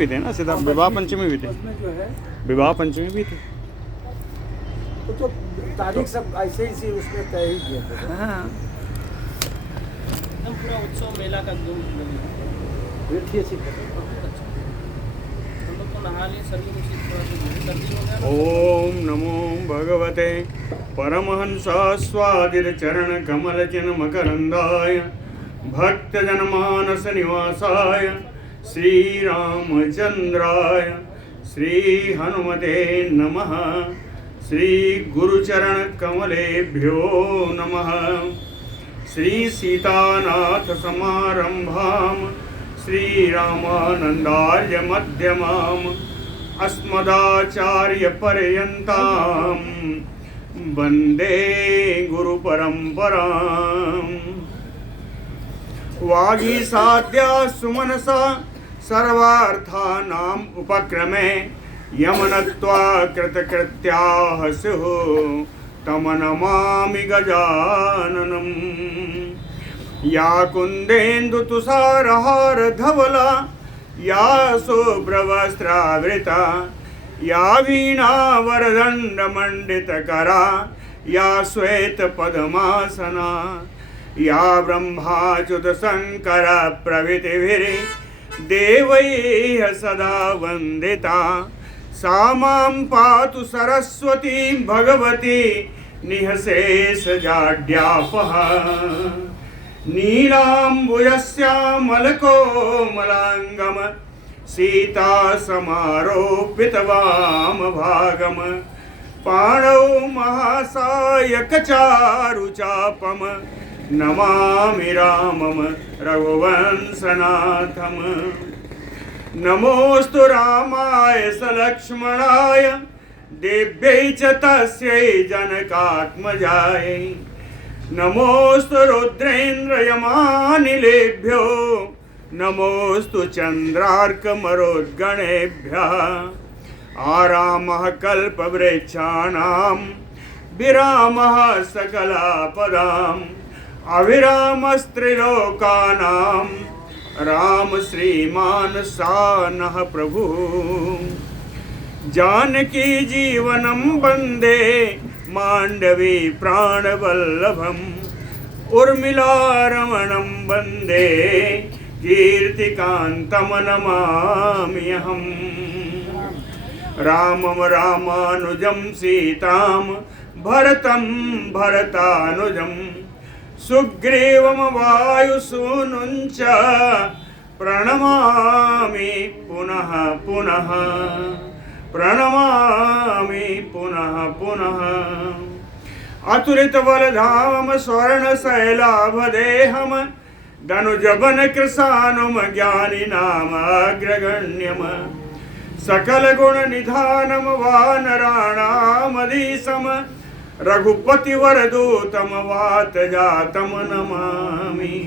भी थे ना सीधा, विवाह पंचमी भी थे, उसमें जो है विवाह पंचमी भी थी। तो तारीख सब ऐसे ही उसमें तय ही किए थे। हाँ एकदम पूरा उत्सव मेला का एकदम ठीक है, ठीक है। हम लोग तो नहा लिए शरीर उसी थोड़ा सा सर्दी हो गया ना। ओम नमो भगवते परमहंस स्वादिर चरण कमल चिन्ह मकरंदाय भक्त जनमानस निवासाय श्री रामचंद्राय श्री हनुमते नमः। श्री गुरुचरण कमलेभ्यो नमः। श्री सीतानाथ समारंभां श्री रामानंदार्य मध्यमाम् अस्मदाचार्य पर्यन्तां वन्दे गुरु परंपराम्। वागीसाद्या सुमनसा सर्वार्थानाम् उपक्रमे यमनत्वा कृतकृत्याः स्युः तम नमामि गजाननम्। या कुन्देन्दु तुषारहार धवला या शुभ्रवस्त्रावृता या वीणावरदण्डमण्डितकरा या श्वेतपद्मासना या ब्रह्माच्युतशङ्कर प्रभृतिभिर्देवैः सदा वन्दिता सा मां पातु सरस्वती भगवती निःशेषजाड्यापः। नीलाम्बुजश्यामलकोमलाङ्गम सीता समारोपितवामभागम पाणौ महासायकचारुचापम नमामि रामम रघुवंशनाथम। नमोऽस्तु रामाय सलक्ष्मणाय देव्यै च तस्यै जनकात्मजाय। नमोऽस्तु रुद्रेन्द्रयमानिलेभ्यो नमोऽस्तु चन्द्रार्कमरुद्गणेभ्यः। आरामः कल्पवृक्षाणां विरामः सकलापदाम् अविरामस्त्रिलोकानां राम श्रीमान सानः प्रभु। जानकी जीवनं वन्दे मांडवी प्राणवल्लभम् उर्मिलारमणं वन्दे कीर्तिकान्तं नमाम्यहम्। रामं रामानुजं सीतां भरतं भरतानुजं सुग्रीवं वायुसूनुं च प्रणमामि पुनः पुनः प्रणमामि पुनः पुनः। अतुलितबलधामं स्वर्णशैलाभदेहं धनुजवन कृशानुम ज्ञानिनामग्रगण्यम् सकलगुणनिधानं वानराणामधीशं रघुपतिवरदूतं वातजातं नमामि।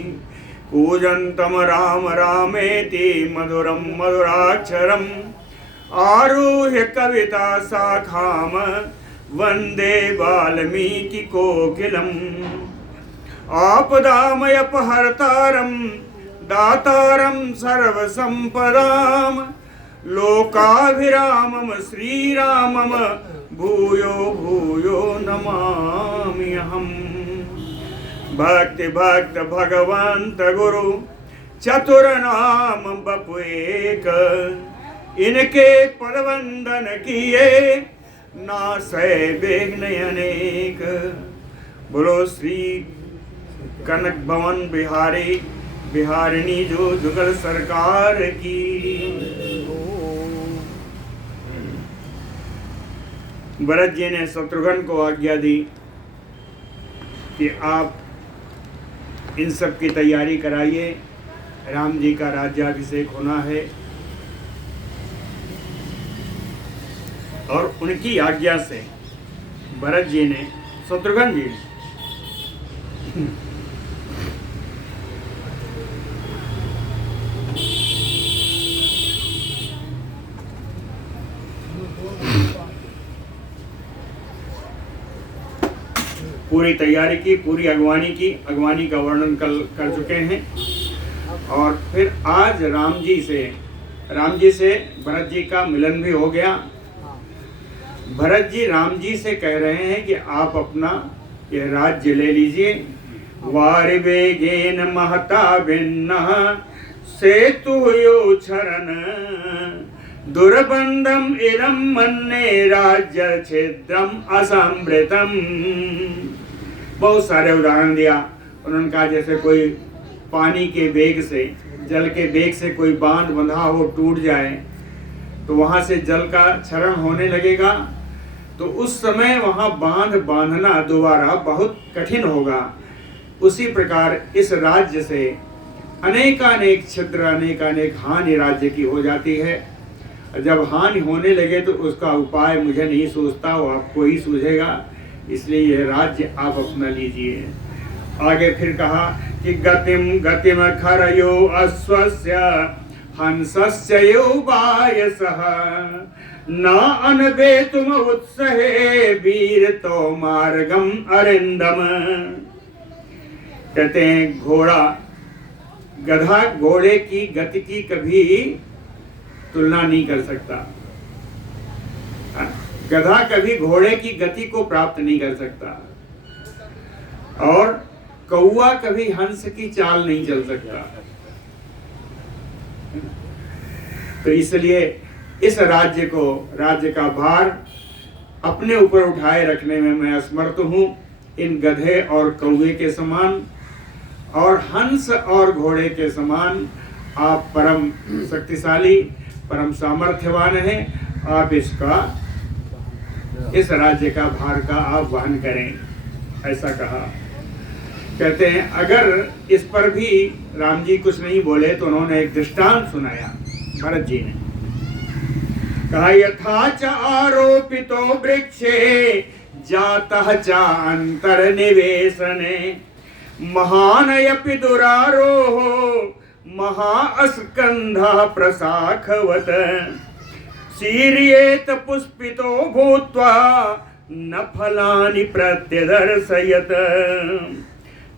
कूजन्तं राम रामेति मधुरं मधुराक्षरम् आरुह्य कविता शाखां वन्दे वाल्मीकिकोकिलम्। आपदामयपहर्तारं दातारं सर्वसम्पदां लोकाभिरामं श्रीरामं भूयो भूयो नमाम्यहम्। भक्ति भक्त भगवंत गुरु चतुरनाम बपु एक इनके पदवंदन किए नासै विघ्न अनेक। बोलो श्री कनक भवन बिहारी बिहारिणी जो जुगल सरकार की। भरत जी ने शत्रुघ्न को आज्ञा दी कि आप इन सब की तैयारी कराइए, राम जी का राज्याभिषेक होना है। और उनकी आज्ञा से भरत जी ने शत्रुघ्न जी ने पूरी तैयारी की, पूरी अगवानी का वर्णन कर चुके हैं। और फिर आज राम जी से राम जी से भरत जी का मिलन भी हो गया। हाँ। भरत जी राम जी से कह रहे हैं कि आप अपना ये राज्य ले लीजिए। वारिवेगेन महता भिन्न सेतु यो क्षरण दुर्बंधम इदम मन्ने राज्य छिद्रम असंभृतम। बहुत सारे उदाहरण दिया। उन्होंने कहा जैसे कोई पानी के वेग से, जल के वेग से कोई बांध बंधा हो टूट जाए तो वहां से जल का क्षरण होने लगेगा, तो उस समय वहां बांध बांधना दोबारा बहुत कठिन होगा। उसी प्रकार इस राज्य से अनेकानेक छिद्र, अनेकानेक हानि राज्य की हो जाती है। जब हानि होने लगे तो उसका उपाय मुझे नहीं सूझता, वो आपको ही सूझेगा। इसलिए यह राज्य आप अपना लीजिए। आगे फिर कहा कि गतिम गतिम खरयो अश्वस्य हंसस्य यो वायसः न अनवेतुम उत्सहे वीर तो मार्गम अरिंदम। कहते हैं घोड़ा, गधा घोड़े की गति की कभी तुलना नहीं कर सकता। गधा कभी घोड़े की गति को प्राप्त नहीं कर सकता, और कौवा कभी हंस की चाल नहीं चल सकता। तो इसलिए इस राज्य को, राज्य का भार अपने ऊपर उठाए रखने में मैं असमर्थ हूं। इन गधे और कौवे के समान और हंस और घोड़े के समान आप परम शक्तिशाली, परम सामर्थ्यवान हैं। आप इस राज्य का भार का आप वहन करें, ऐसा कहा। कहते हैं अगर इस पर भी राम जी कुछ नहीं बोले तो उन्होंने एक दृष्टांत सुनाया भरत जी ने। कहा यथा च आरोपितो वृक्षे जातः च अंतर्निवेशने महानयपि दुरारोहो महास्कंधः प्रशाखवत् शीर्येत पुष्पितो भूत्वा न फलानि प्रत्यदर्शयत्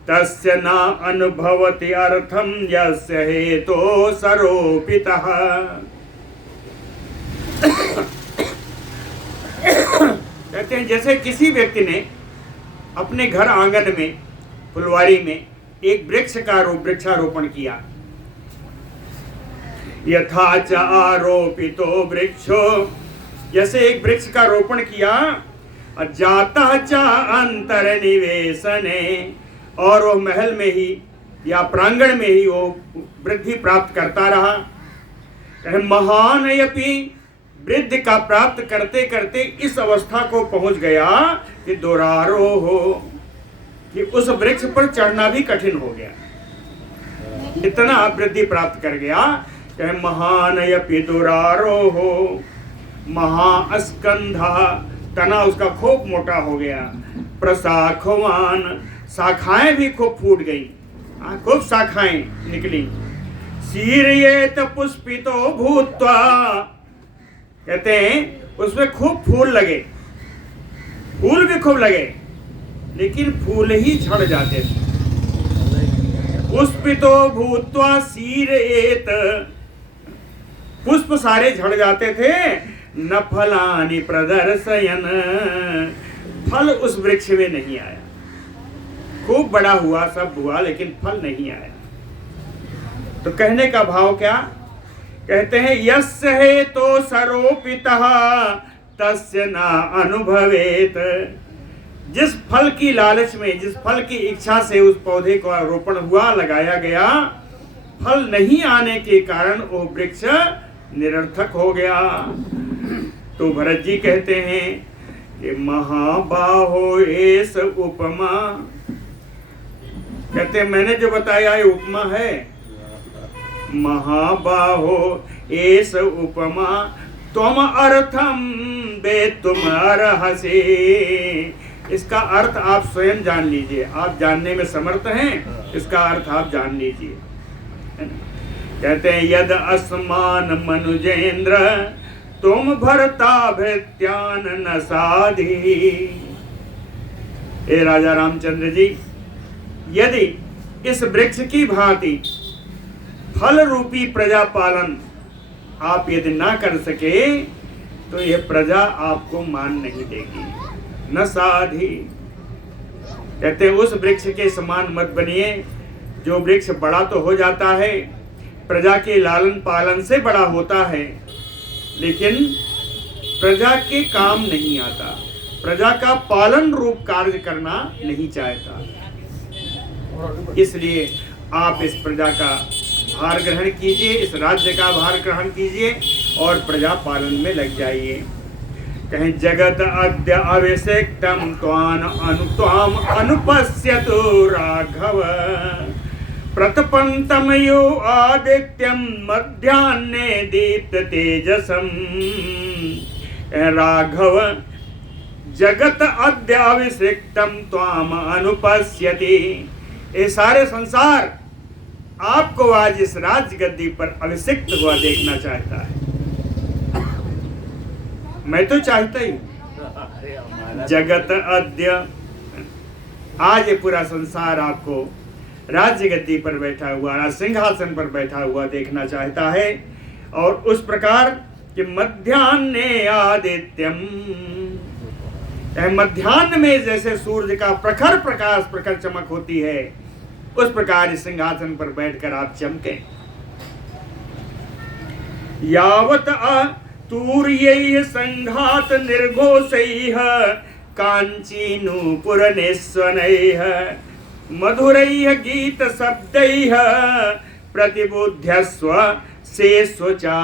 तस्य न अनुभवति अर्थम यस्य हेतो सरोपितः। कहते हैं जैसे किसी व्यक्ति ने अपने घर आंगन में, फुलवारी में एक वृक्षारोपण किया। यथा च आरोपितो वृक्षो, जैसे एक वृक्ष का रोपण किया। जाता च अंतर्निवेशने, और वो महल में ही या प्रांगण में ही वो वृद्धि प्राप्त करता रहा। महानयपि, वृद्धि का प्राप्त करते करते इस अवस्था को पहुंच गया कि दुरारोहो, कि उस वृक्ष पर चढ़ना भी कठिन हो गया। इतना वृद्धि प्राप्त कर गया। कहे महानयपि दुरारोहो महास्कंधा, तना उसका खूब मोटा हो गया। प्रशाखवान, शाखाएं भी खूब फूट गई, खूब शाखाएं निकली। शीर्येत पुष्पितो भूत्वा, कहते हैं उसमें खूब फूल लगे, फूल भी खूब लगे, लेकिन फूल ही झड़ जाते थे। पुष्पितो भूत्वा शीर्येत, पुष्प सारे झड़ जाते थे। न फलानि प्रदर्शयन, फल उस वृक्ष में नहीं आया। खूब बड़ा हुआ, सब हुआ, लेकिन फल नहीं आया। तो कहने का भाव क्या? कहते हैं यस्य हेतो सरोपितः तस्य न अनुभवेत। जिस फल की लालच में, जिस फल की इच्छा से उस पौधे का रोपण हुआ, लगाया गया, फल नहीं आने के कारण वो वृक्ष निरर्थक हो गया। तो भरत जी कहते हैं कि महाबाहो एस उपमा, कहते हैं मैंने जो बताया ये उपमा है। महाबाहो एस उपमा तुम अर्थम वेत्तुम अर्हसि। इसका अर्थ आप स्वयं जान लीजिए, आप जानने में समर्थ हैं, इसका अर्थ आप जान लीजिए। कहते हैं यद अस्मान मनुजेंद्र तुम भरता भृत्यान न साधी। हे राजा रामचंद्र जी, यदि इस वृक्ष की भांति फल रूपी प्रजा पालन आप यदि ना कर सके तो यह प्रजा आपको मान नहीं देगी। न साधी, कहते उस वृक्ष के समान मत बनिए जो वृक्ष बड़ा तो हो जाता है, प्रजा के लालन पालन से बड़ा होता है, लेकिन प्रजा के काम नहीं आता, प्रजा का पालन रूप कार्य करना नहीं चाहता। इसलिए आप इस प्रजा का भार ग्रहण कीजिए, इस राज्य का भार ग्रहण कीजिए और प्रजा पालन में लग जाइए। कहें जगत अद्य अभिषेक्तम त्वाम अनुपश्यतु राघव, प्रतपंतम यो आदित्यम मध्याह्ने दीप्त तेजसम। राघव जगत अद्य अभिषेक्तम त्वाम अनुपश्यति, ये सारे संसार आपको आज इस राज गद्दी पर अभिषिक्त हुआ देखना चाहता है। मैं तो चाहता ही जगत अद्य, आज ये पूरा संसार आपको राज्य गद्दी पर बैठा हुआ, राज सिंहासन पर बैठा हुआ देखना चाहता है। और उस प्रकार कि मध्याह्ने आदित्यम, मध्याह्न में जैसे सूर्य का प्रखर प्रकाश प्रखर चमक होती है, उस प्रकार इस सिंहासन पर बैठकर आप चमके। यावत तूर्यैः संघात निर्घोषैः कांची नूपुरनेस्वनैः मधुरैः गीत शब्दैः प्रतिबोध्यस्व से स्वचा।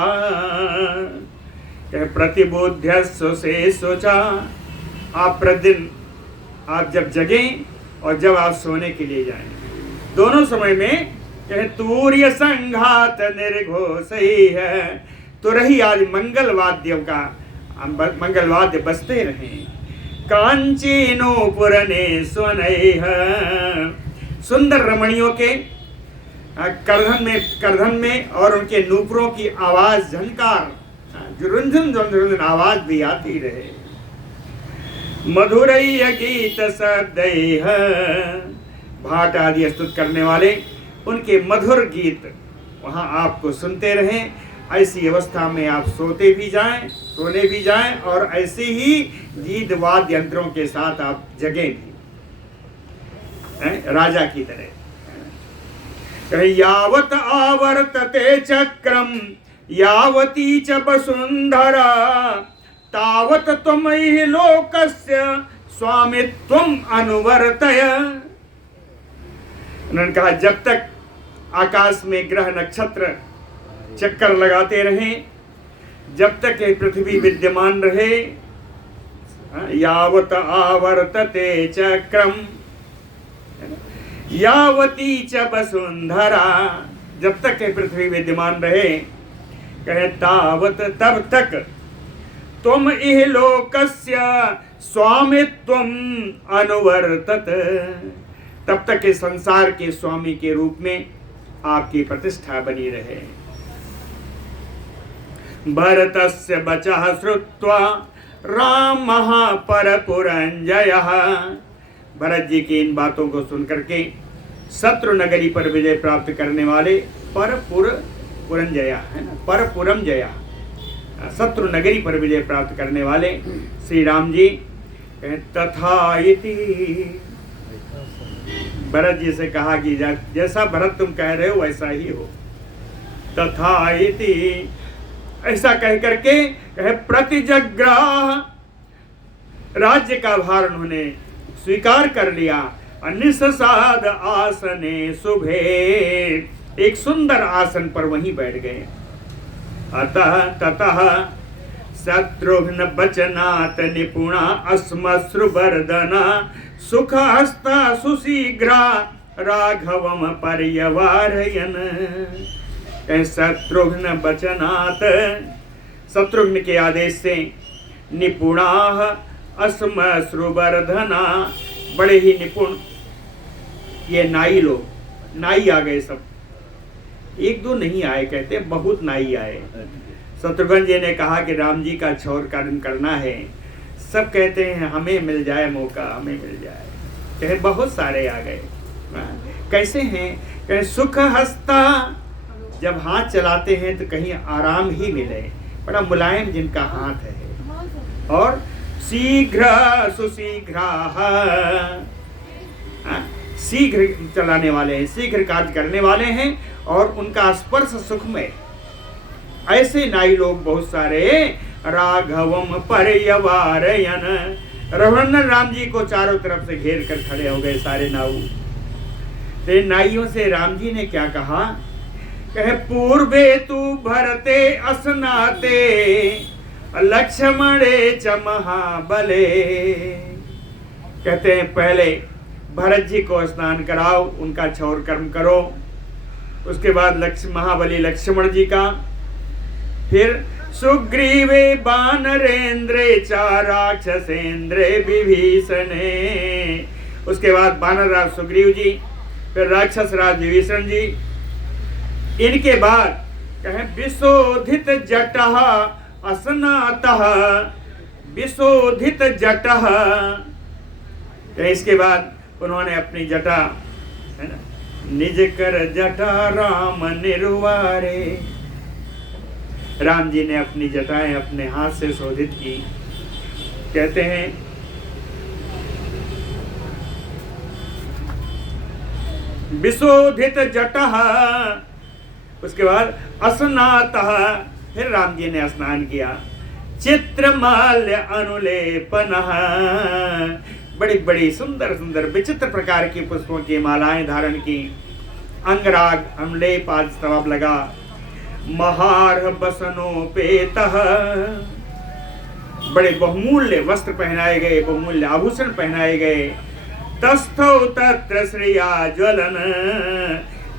प्रतिबोध्यस्व से स्वचा, आप प्रतिदिन आप जब जगें और जब आप सोने के लिए जाएं, दोनों समय में तूर्य संघात निर्घोषई है, तो रही आज मंगल वाद्यों का मंगल वाद्य बजते रहे। कांची नूपुरने सुनैः, सुंदर रमणियों के करधन में और उनके नूपुरों की आवाज झनकार, जो रुंझुन आवाज भी आती रहे। मधुरैः गीत शब्दैः, भाट आदि स्तुत करने वाले उनके मधुर गीत वहाँ आपको सुनते रहें। ऐसी अवस्था में आप सोने भी जाएं और ऐसे ही गीत वाद्य यंत्रों के साथ आप जगें भी, राजा की तरह। यावत आवर्तते चक्रम यावती च वसुंधरा तावत त्वमहि लोकस्य स्वामित्वम अनुवर्तय। उन्होंने कहा जब तक आकाश में ग्रह नक्षत्र चक्कर लगाते रहें, जब तक ये पृथ्वी विद्यमान रहे, यावत आवर्तते चक्रम यावती च वसुंधरा, जब तक ये पृथ्वी विद्यमान रहे, कहे तावत तब तक तुम इह लोकस्य स्वामित्वम अनुवर्तत, तब तक इस संसार के स्वामी के रूप में आपकी प्रतिष्ठा बनी रहे। भरतस्य वचः श्रुत्वा रामः परपुरंजयः, भरत जी की इन बातों को सुनकर के शत्रु नगरी पर विजय प्राप्त करने वाले पुरंजया है ना, परपुरम जया, शत्रु नगरी पर विजय प्राप्त करने वाले श्री राम जी तथा इति, भरत जी से कहा कि जैसा भरत तुम कह रहे हो वैसा ही हो। तथा इति, ऐसा कह करके कहे प्रतिजग्राह, राज्य का भार उन्होंने स्वीकार कर लिया। निससाद आसने शुभे, एक सुंदर आसन पर वहीं बैठ गए। अतः ततः शत्रुघ्न बचनात् निपुणा अस्मश्रुवर्धना सुखहस्ता सुशीघ्रा राघवम पर्यवारयन्। शत्रुघ्न बचनात्, शत्रुघ्न के आदेश से निपुणा अस्मश्रुवर्धना, बड़े ही निपुण ये नाई लोग, नाई आ गए सब, एक दो नहीं आए, कहते बहुत नाई आए। शत्रुघ्न जी ने कहा कि राम जी का क्षौर कार्य करना है, सब कहते हैं हमें मिल जाए मौका, हमें मिल जाए, कहे बहुत सारे आ गए। कैसे हैं? कहे सुख हस्ता, जब हाथ चलाते हैं तो कहीं आराम ही मिले, बड़ा मुलायम जिनका हाथ है। और शीघ्र सुशीघ्र, शीघ्र चलाने वाले हैं, शीघ्र कार्य करने वाले हैं और उनका स्पर्श सुख में। ऐसे नाई लोग बहुत सारे राघवम पर्यवारयन, रघुनंदन राम जी को चारों तरफ से घेर कर खड़े हो गए सारे नाऊ। तो नाइयों से राम जी ने क्या कहा, कहे पूर्वे तू भरते असनाते लक्ष्मणे च महाबले। कहते हैं पहले भरत जी को स्नान कराओ, उनका क्षौर कर्म करो, उसके बाद महाबली लक्ष्मण जी का, फिर सुग्रीवे बानरेंद्रे चा राक्षसेंद्रे विभीषणे, उसके बाद बानर राज सुग्रीव जी, फिर राक्षस राज विभीषण जी। इनके बाद कहे विशोधित जटः असनातः, विशोधित जटः, इसके बाद उन्होंने अपनी जटा, है ना, निज कर जटा राम निर्वारे, राम जी ने अपनी जटाएं अपने हाथ से शोधित की। कहते हैं विशोधित जटः, उसके बाद अस्नातः, फिर राम जी ने स्नान किया। चित्रमाल्य अनुलेपनः, बड़ी बड़ी सुंदर सुंदर विचित्र प्रकार की पुष्पों की मालाएं धारण की, अंगराग अनुलेप आदि सब लगा। महार बसनोपेतः, बड़े बहुमूल्य वस्त्र पहनाए गए, बहुमूल्य आभूषण पहनाए गए। तस्थौ तत्र श्रिया ज्वलन,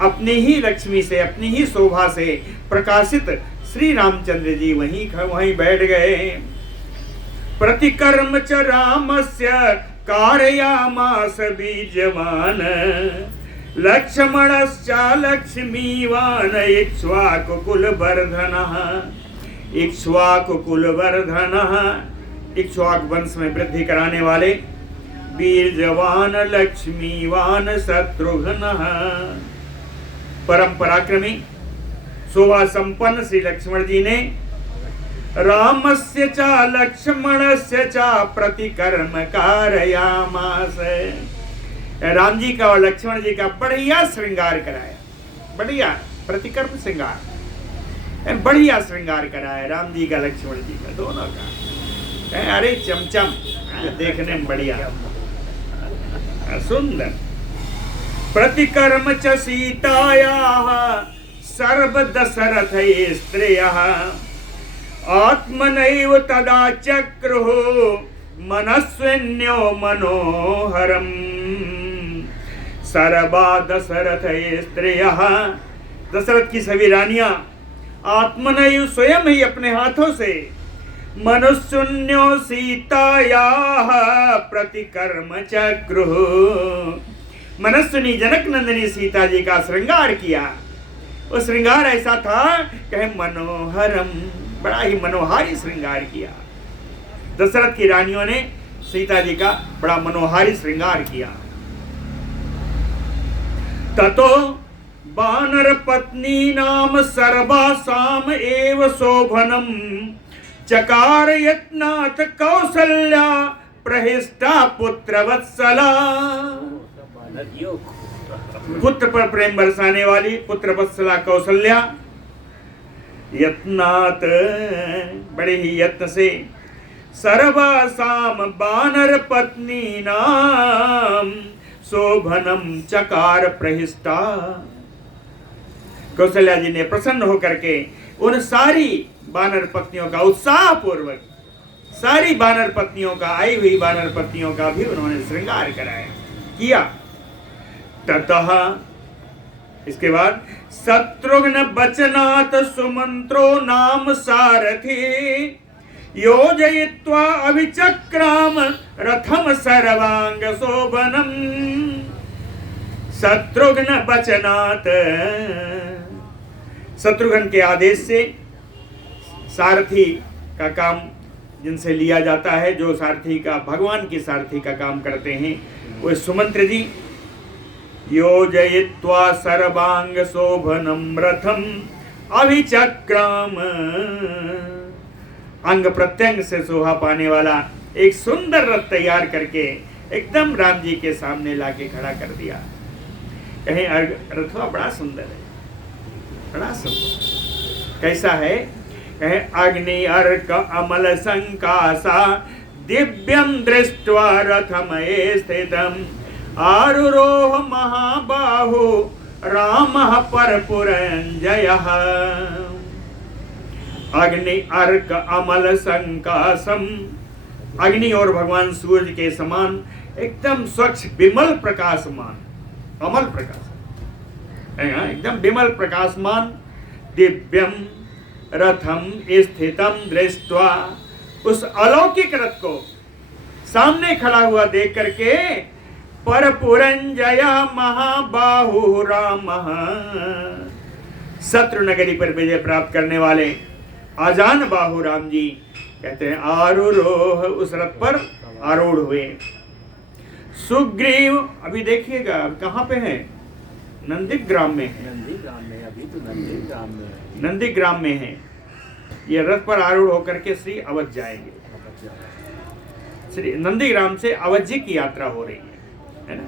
अपनी ही लक्ष्मी से, अपनी ही शोभा से प्रकाशित श्री रामचंद्र जी वहीं बैठ गए। प्रतिकर्म च रामस्य कारयामास बीजवान, लक्ष्मणश्चा लक्ष्मीवान इक्ष्वाकुकुलवर्धनः, इक्ष्वाकुकुलवर्धनः, इक्ष्वाक वंश में वृद्धि कराने वाले, बीजवान लक्ष्मीवान शत्रुघ्नः, परम पराक्रमी शोभा संपन्न श्री लक्ष्मण जी ने रामस्य चा लक्ष्मणस्य चा प्रतिकर्म कारयामास, राम जी का और लक्ष्मण जी का बढ़िया श्रृंगार कराया, बढ़िया प्रतिकर्म श्रृंगार, बढ़िया श्रृंगार कराया राम जी का लक्ष्मण जी का, दोनों का। अरे चमचम, देखने में बढ़िया सुंदर। प्रतिकर्म च सीतायाः सर्व दशरथ स्त्रियः, आत्मनैव तदा चक्रुः मनस्विन्यो मनोहरम्, सर्वा दशरथ स्त्रियः, दशरथ की सभी रानियां आत्मनैव स्वयं ही अपने हाथों से, मनुष्योन्यो सीतायाः प्रतिकर्म चक्रुः, मनस्विनी जनक नंदिनी सीता जी का श्रृंगार किया। वो श्रृंगार ऐसा था कहे मनोहरम, बड़ा ही मनोहारी श्रृंगार किया। दशरथ की रानियों ने सीता जी का बड़ा मनोहारी श्रृंगार किया। ततो बानर पत्नी नाम सर्वासाम एव शोभनम, चकार यत्नाथ कौसल्या प्रहिष्टा पुत्रवत्सला, पुत्र पर प्रेम बरसाने वाली पुत्रवत्सला कौसल्या यत्नात, बड़े ही यत्न से, सर्वासाम बानर पत्नी नाम शोभनम चकार प्रहिष्टा, कौशल्या जी ने प्रसन्न होकर के उन सारी बानर पत्नियों का उत्साह पूर्वक, सारी बानर पत्नियों का, आई हुई बानर पत्नियों का भी उन्होंने श्रृंगार कराया किया। ततः इसके बाद शत्रुघ्न बचनात् सुमंत्रो नाम सारथी, योजयित्वा अभिचक्राम रथम सर्वांग शोभनम, शत्रुघ्न बचनात्, शत्रुघ्न के आदेश से सारथी का काम जिनसे लिया जाता है, जो सारथी का, भगवान की सारथी का काम करते हैं, वो सुमंत्र जी। योजयित्वा सर्वांग शोभनम रथम अभिचक्रम, अंग प्रत्यंग से शोभा पाने वाला एक सुंदर रथ तैयार करके एकदम राम जी के सामने लाके खड़ा कर दिया। कहीं रथवा बड़ा सुंदर है, बड़ा सुंदर। कैसा है? कहे अग्नि अर्क अमल संकासा दिव्यम दृष्ट्वा रथमये स्थितम आरुरोह महाबाहु रामः परपुरंजयः। अग्नि अर्क अमल संकासम, अग्नि और भगवान सूर्य के समान एकदम स्वच्छ विमल प्रकाशमान, अमल प्रकाश एकदम विमल प्रकाशमान, दिव्यम रथम स्थितम दृष्ट्वा, उस अलौकिक रथ को सामने खड़ा हुआ देख करके परपुरंजय महाबाहु रामः, शत्रु नगरी पर विजय प्राप्त करने वाले आजान बाहु राम जी कहते हैं आरूरोह, उस रथ पर आरूढ़ हुए। सुग्रीव, अभी देखिएगा कहाँ पे है? नंदीग्राम में है, नंदीग्राम में, अभी तो नंदीग्राम में है। नंदीग्राम में है। ये रथ पर आरूढ़ होकर के श्री अवध जाएंगे। श्री नंदीग्राम से अवध जी की यात्रा हो रही है ना?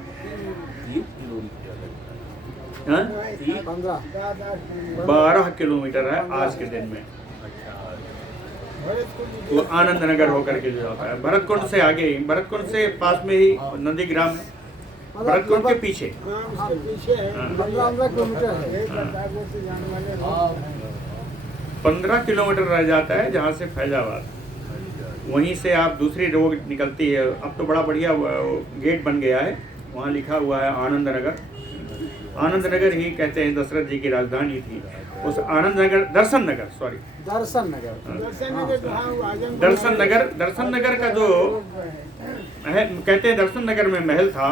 12 किलोमीटर है आज के दिन में। वो आनंद नगर होकर के जाता है, भरतकुंड से आगे ही, भरतकुंड से पास में ही नंदीग्राम है, भरतकुंड के पीछे 15 किलोमीटर रह जाता है जहाँ से फैजाबाद। वहीं से आप दूसरी रोड निकलती है, अब तो बड़ा बढ़िया गेट बन गया है, वहाँ लिखा हुआ है आनंद नगर। आनंद नगर ही कहते हैं दशरथ जी की राजधानी थी। उस आनंद नगर, दर्शन नगर, सॉरी दर्शन नगर, दर्शन नगर का जो है, कहते हैं दर्शन नगर में महल था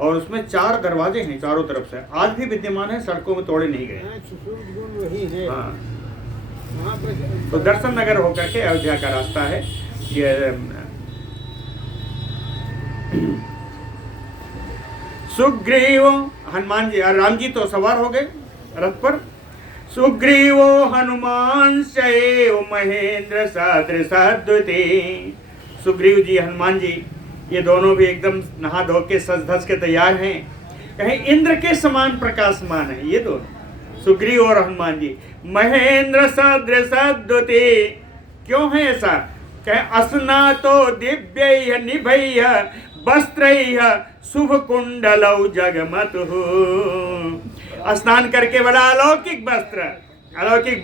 और उसमें 4 दरवाजे हैं चारों तरफ से, आज भी विद्यमान है, सड़कों में तोड़े नहीं गए। हाँ, तो दर्शन नगर होकर के अयोध्या का रास्ता है ये। सुग्रीव, हनुमान जी, राम जी तो सवार हो गए रथ पर। सुग्रीवो हनुमान चैव महेंद्र सदृशद्युति, सुग्रीव जी, हनुमान जी, ये दोनों भी एकदम नहा धो के सज धज के तैयार हैं। कहीं इंद्र के समान प्रकाशमान है ये दोनों, सुग्रीव और हनुमान जी। महेंद्र सदृशद्युति, क्यों है ऐसा? कहे अस्नातो दिव्य निभय वस्त्र शुभ कुंडलौ जगमतु, स्नान करके बड़ा अलौकिक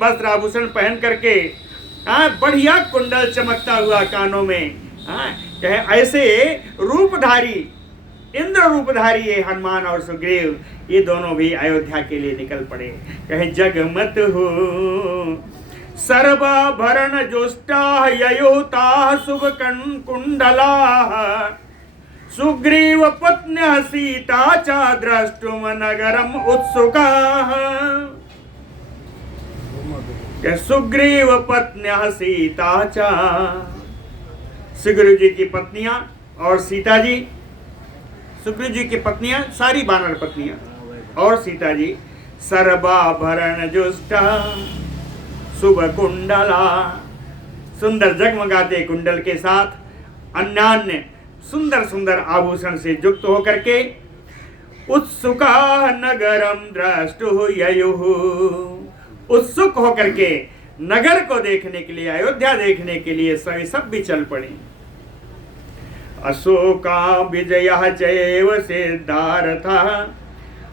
वस्त्र आभूषण पहन करके, बढ़िया कुंडल चमकता हुआ कानों में, कहे ऐसे रूपधारी, इंद्र रूपधारी ये हनुमान और सुग्रीव, ये दोनों भी अयोध्या के लिए निकल पड़े। कहे जगमत हो सर्वाभरण जुष्टा ययोता शुभ कुंडला, सुग्रीव पत्न्य सीता च द्रष्टुम नगरम उत्सुका। सुग्रीव पत्न्य सीता च, सुग्रीव जी की पत्नियां और सीता जी, सुग्रीव जी की पत्नियां सारी वानर पत्नियां और सीता जी, सर्वाभरण जुष्टा शुभ कुंडला, सुंदर जगमगाते कुंडल के साथ अन्यान्य सुंदर सुंदर आभूषण से युक्त होकर के, उत्सुका नगरम द्रष्टुः ययुः, उत्सुक होकर के नगर को देखने के लिए, अयोध्या देखने के लिए सभी सब भी चल पड़े। अशोका विजयः चैव सिद्धार्थः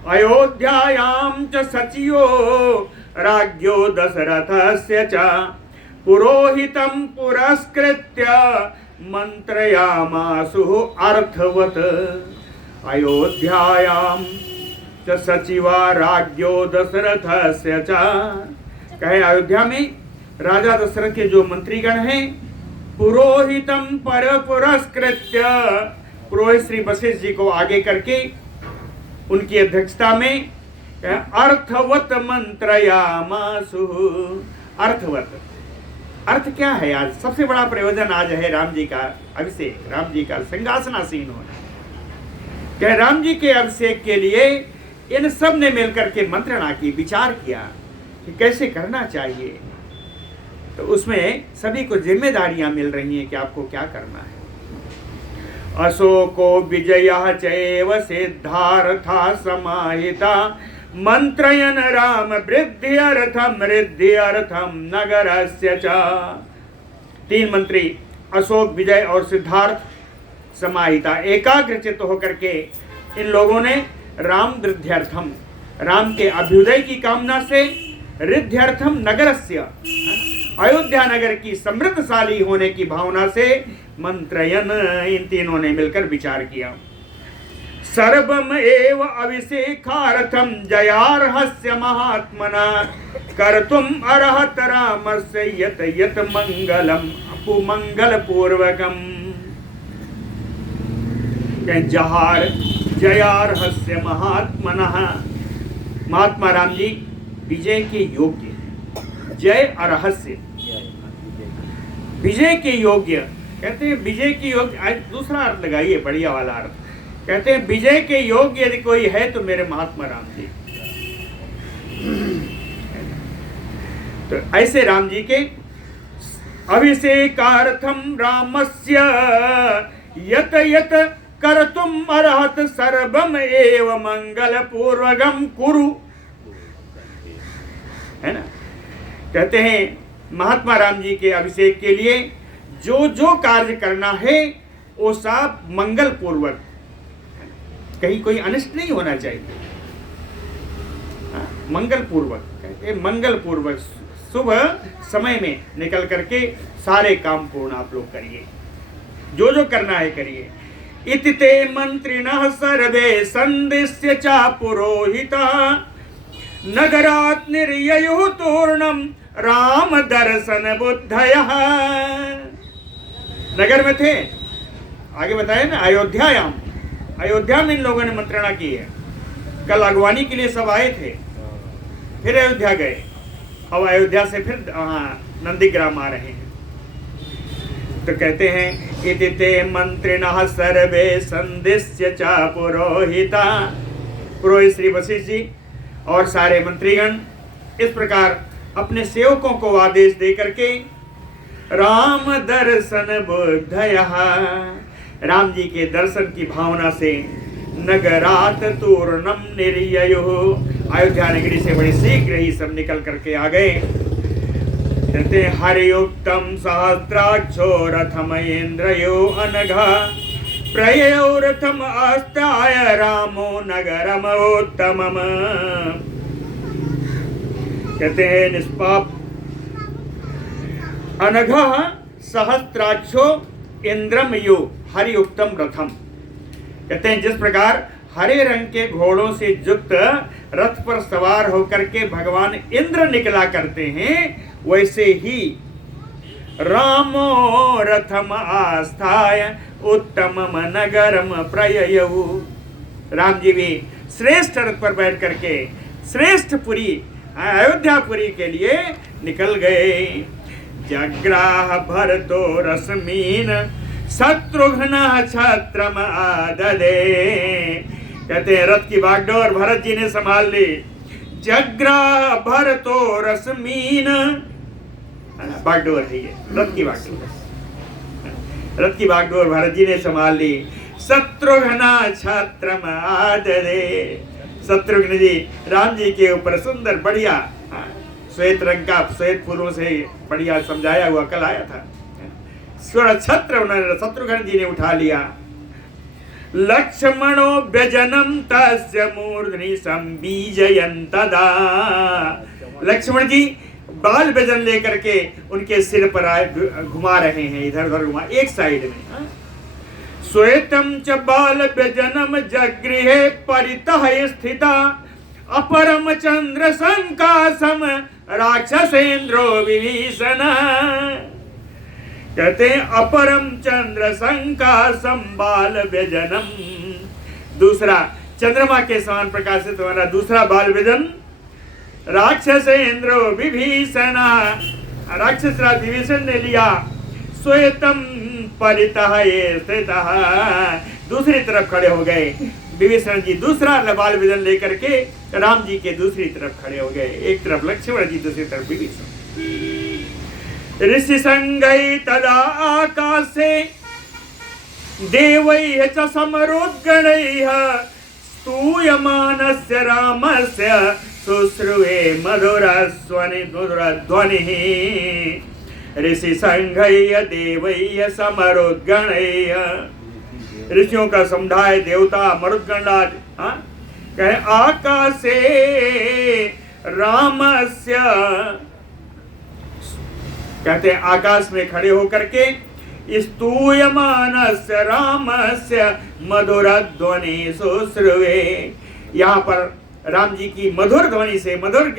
अयोध्यायां च सचियो राज्ञो दशरथस्य च पुरोहितं पुरस्कृत्य मंत्रयामासु अर्थवत् अयोध्यायां च सचिवा राज्ञो दशरथस्य च। कहे अयोध्या में राजा दशरथ के जो मंत्रीगण हैं, पुरोहितम पर पुरस्कृत्य, पुरोहित श्री वशिष्ठ जी को आगे करके उनकी अध्यक्षता में अर्थवत मंत्रयामासु। अर्थवत, अर्थ क्या है? आज सबसे बड़ा प्रयोजन आज है राम जी का अभिषेक, राम जी का सिंहासनासीन होना। क्या राम जी के अभिषेक के लिए इन सब ने मिलकर के मंत्रणा की, विचार किया कि कैसे करना चाहिए। तो उसमें सभी को जिम्मेदारियां मिल रही हैं कि आपको क्या करना है। अशोको विजयः चैव सिद्धार्था समाहिता मंत्रयन राम वृद्ध्यर्थम नगरस्य च। 3 मंत्री अशोक, विजय और सिद्धार्थ समाहिता एकाग्रचित्त होकर के इन लोगों ने राम वृद्ध्यर्थम, राम के अभ्युदय की कामना से, रिद्ध्यर्थम नगरस्य, अयोध्या नगर की समृद्धशाली होने की भावना से, मंत्रयन, इन तीनों ने मिलकर विचार किया। सर्वम एव अभिषेकार्थम जयार्हस्य महात्मना कर्तुम अर्हत रामस्य यत यत मंगलम अपुमंगल पूर्वकम। जयार्हस्य महात्मना, महात्मा राम जी विजय के योग्य, जय अर्हस्य, विजय के योग्य। कहते हैं विजय के योग्य, आज दूसरा अर्थ लगाइए, बढ़िया वाला अर्थ। कहते हैं विजय के योग्य यदि कोई है तो मेरे महात्मा राम जी। तो ऐसे राम जी के अभिषेकार्थम रामस्य यत यत कर्तुम अर्हत सर्वम एव मंगल पूर्वकम कुरु, है ना। कहते हैं महात्मा राम जी के अभिषेक के लिए जो जो कार्य करना है वो सब मंगल पूर्वक, कहीं कोई अनिष्ट नहीं होना चाहिए। मंगल पूर्वक, कहते हैं मंगल पूर्वक, सुबह समय में निकल करके सारे काम पूर्ण आप लोग करिए, जो जो करना है करिए। इति ते मंत्रिणः सर्वे संदिश्य च पुरोहितः नगरात् निर्ययुः तूर्णम राम दर्शन बुद्धयः। नगर में थे, आगे बताया ना, अयोध्यायाम, अयोध्या में इन लोगों ने मंत्रणा की है। कल अगवानी के लिए सब आए थे, फिर अयोध्या गए, अब अयोध्या से फिर नंदीग्राम आ रहे हैं। तो कहते हैं इति ते मंत्रिणः सर्वे संदिश्य च पुरोहिता, पुरोहित श्री वशिष्ठ जी और सारे मंत्रीगण इस प्रकार अपने सेवकों को आदेश दे करके राम दर्शन बुद्धयः, राम जी के दर्शन की भावना से नगरात तूर्णम निर्ययुः, अयोध्या नगरी से बड़ी शीघ्र ही सब निकल करके आ गए। कहते हरियुक्तम सहस्राक्षो रथमयेन्द्रयो अनघा प्रययो रथम आस्ताय रामो नगरमोत्तमम। कहते हैं निष्पाप अनघा सहस्त्राक्षो इंद्रम यो हरियुक्तम रथम। कहते हैं जिस प्रकार हरे रंग के घोड़ों से युक्त रथ पर सवार होकर के भगवान इंद्र निकला करते हैं, वैसे ही रामो रथम आस्थाय उत्तमम नगरम प्रययौ, राम जी भी श्रेष्ठ रथ पर बैठ करके श्रेष्ठ पुरी अयोध्यापुरी के लिए निकल गए। जग्राह भरतो रश्मीन शत्रुघ्न छत्रम आददे। कहते हैं रथ की बागडोर भरत जी ने संभाल ली। जग्राह भरतो रश्मीन, बागडोर है ये, रथ की बागडोर, रथ की बागडोर भरत जी ने संभाल ली। शत्रुघ्न छत्रम आददे, शत्रुघ्न जी राम जी के ऊपर सुंदर बढ़िया श्वेत रंग का, श्वेत फूलों से बढ़िया समझाया हुआ कल आया था, स्वर्ण छत्र उन्होंने शत्रुघ्न जी ने उठा लिया। लक्ष्मणो व्यजनम तस्य मूर्धनि संबीजयन् तदा, लक्ष्मण जी बाल व्यजन लेकर के उनके सिर पर आए घुमा रहे हैं, इधर उधर घुमा, एक साइड में। श्वेतम च बाल व्यजनम जगृहे परितः स्थिता अपरम चंद्र संकासम राक्षसेन्द्रो विभीषण। कहते हैं अपरम चंद्र संकासम बाल व्यजनम, दूसरा चंद्रमा के समान प्रकाशित वाला दूसरा बाल व्यजन राक्षसेन्द्रो विभीषण, राक्षस राज विभीषण ने लिया। श्वेतम परितः स्थितः, दूसरी तरफ खड़े हो गए। विभीषण जी दूसरा बाल विदन लेकर के राम जी के दूसरी तरफ खड़े हो गए। एक तरफ लक्ष्मण जी, दूसरी तरफ विभीषण। ऋषि संगै तदा आकाशे देवैः च समरुद्गणैः स्तूयमानस्य रामस्य शुश्रूवे मधुरध्वनिः। ऋषि संघैः देवैः समरुद्गणैः, ऋषियों का समुदाय, देवता, मरुद्गणराज, कहे आकाशे रामस्य, कहते हैं आकाश में खड़े होकर के स्तूयमानस्य रामस्य मधुरध्वनि शुश्रूवे। यहाँ पर राम जी की मधुर ध्वनि से, मधुर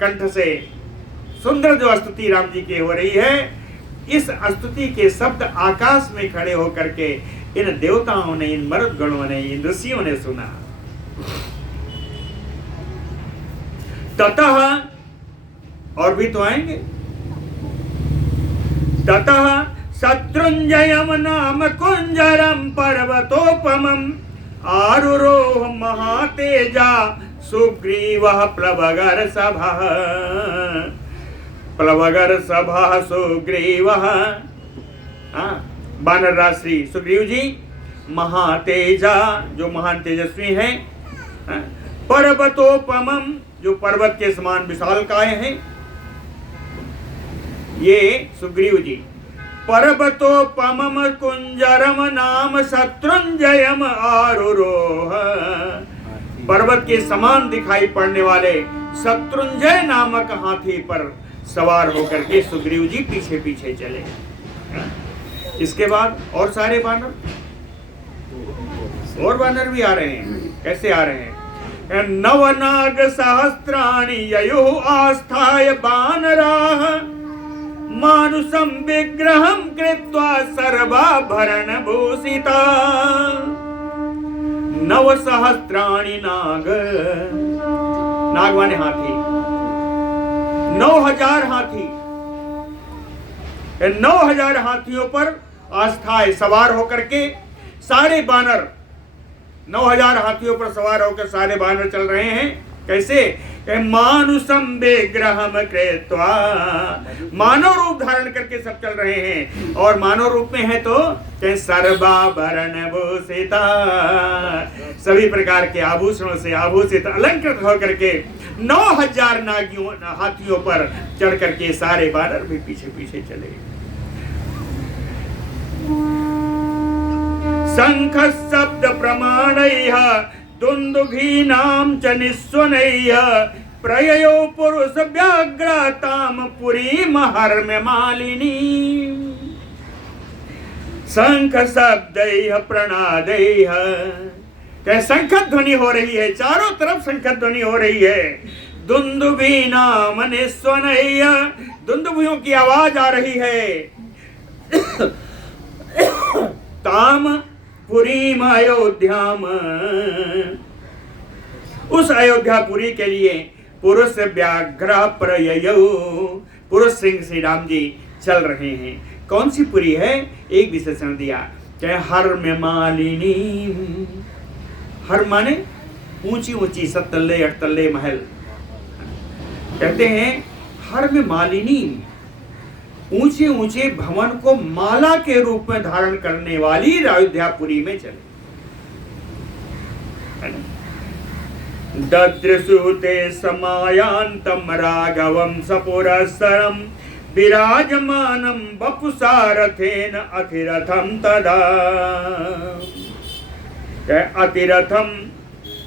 कंठ से सुंदर जो स्तुति राम जी की हो रही है, इस स्तुति के शब्द आकाश में खड़े होकर के इन देवताओं ने, इन मरुदगणों ने, इन ऋषियों ने सुना। ततः, और भी तो आएंगे, ततः शत्रुंजयम नाम कुंजरम पर्वतोपमम आरुरोह महातेजा सुग्रीवः प्लवगर सभा सुग्रीवः। वानर राज श्री सुग्रीव जी महातेजा, जो महान तेजस्वी हैं, पर्वतोपमम, जो पर्वत के समान विशालकाय हैं, ये सुग्रीव जी। पर्वतोपमम कुंजरम नाम शत्रुंजयम आरुरोह, पर्वत के समान दिखाई पड़ने वाले शत्रुंजय नामक हाथी पर सवार होकर के सुग्रीव जी पीछे पीछे चले। इसके बाद और सारे बानर, और बानर भी आ रहे हैं। कैसे आ रहे हैं? नवनाग सहस्त्राणि ययुः आस्थाय बानराः मानुषं विग्रहं कृत्वा सर्वाभरण भूषिता। नव सहस्त्राणि नाग, नाग माने हाथी, 9000 हाथी, 9000 हाथियों पर आस्थाएं सवार होकर के सारे बानर, 9000 हाथियों पर सवार होकर सारे बानर चल रहे हैं। कैसे? मानुषम विग्रहम कृत्वा, मानव रूप धारण करके सब चल रहे हैं, और मानव रूप में है तो सर्वाभरण भूषिता, सभी प्रकार के आभूषणों से आभूषित अलंकृत होकर के 9000 नागियों हाथियों पर चढ़ करके सारे बानर भी पीछे पीछे चले। शंख शब्द प्रमाणैः दुन्दुभीनां च निस्वनैः प्रययो पुरुष व्याघ्रताम पुरीम हर्म्यमालिनी। शंख शब्दैः प्रणादैः, क्या शंख ध्वनि हो रही है, चारों तरफ शंख ध्वनि हो रही है। दुन्दुभीनाम निस्वनैः, दुन्दुभियों की आवाज आ रही है। ताम पुरीम अयोध्याम, उस अयोध्यापुरी के लिए पुरुष व्याघ्र प्रययौ, पुरुष सिंह श्री राम जी चल रहे हैं। कौन सी पुरी है? एक विशेषण दिया, चाहे हर्म्यमालिनी, हर माने ऊंची ऊंची 7 तल्ले 8 तल्ले महल, कहते हैं हर्म्यमालिनी, ऊंचे ऊंचे भवन को माला के रूप में धारण करने वाली अयोध्यापुरी में चले। ददृशुते समायांतम राघवम सपुरस्सरम विराजमानम वपुषा रथेन अतिरथम तदा। अतिरथम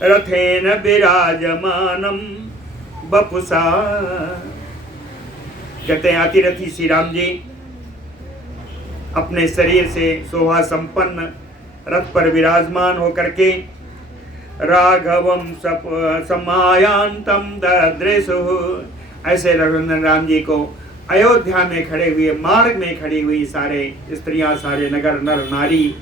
रथेन विराजमानम वपुषा, कहते हैं अतिरथी श्री राम जी अपने शरीर से शोभा संपन्न रथ पर विराजमान होकर के राघवम समायांतम ददृशुः, ऐसे रघुनंदन राम जी को अयोध्या में खड़े हुए, मार्ग में खड़ी हुई सारे स्त्रियां, सारे नगर नर नारी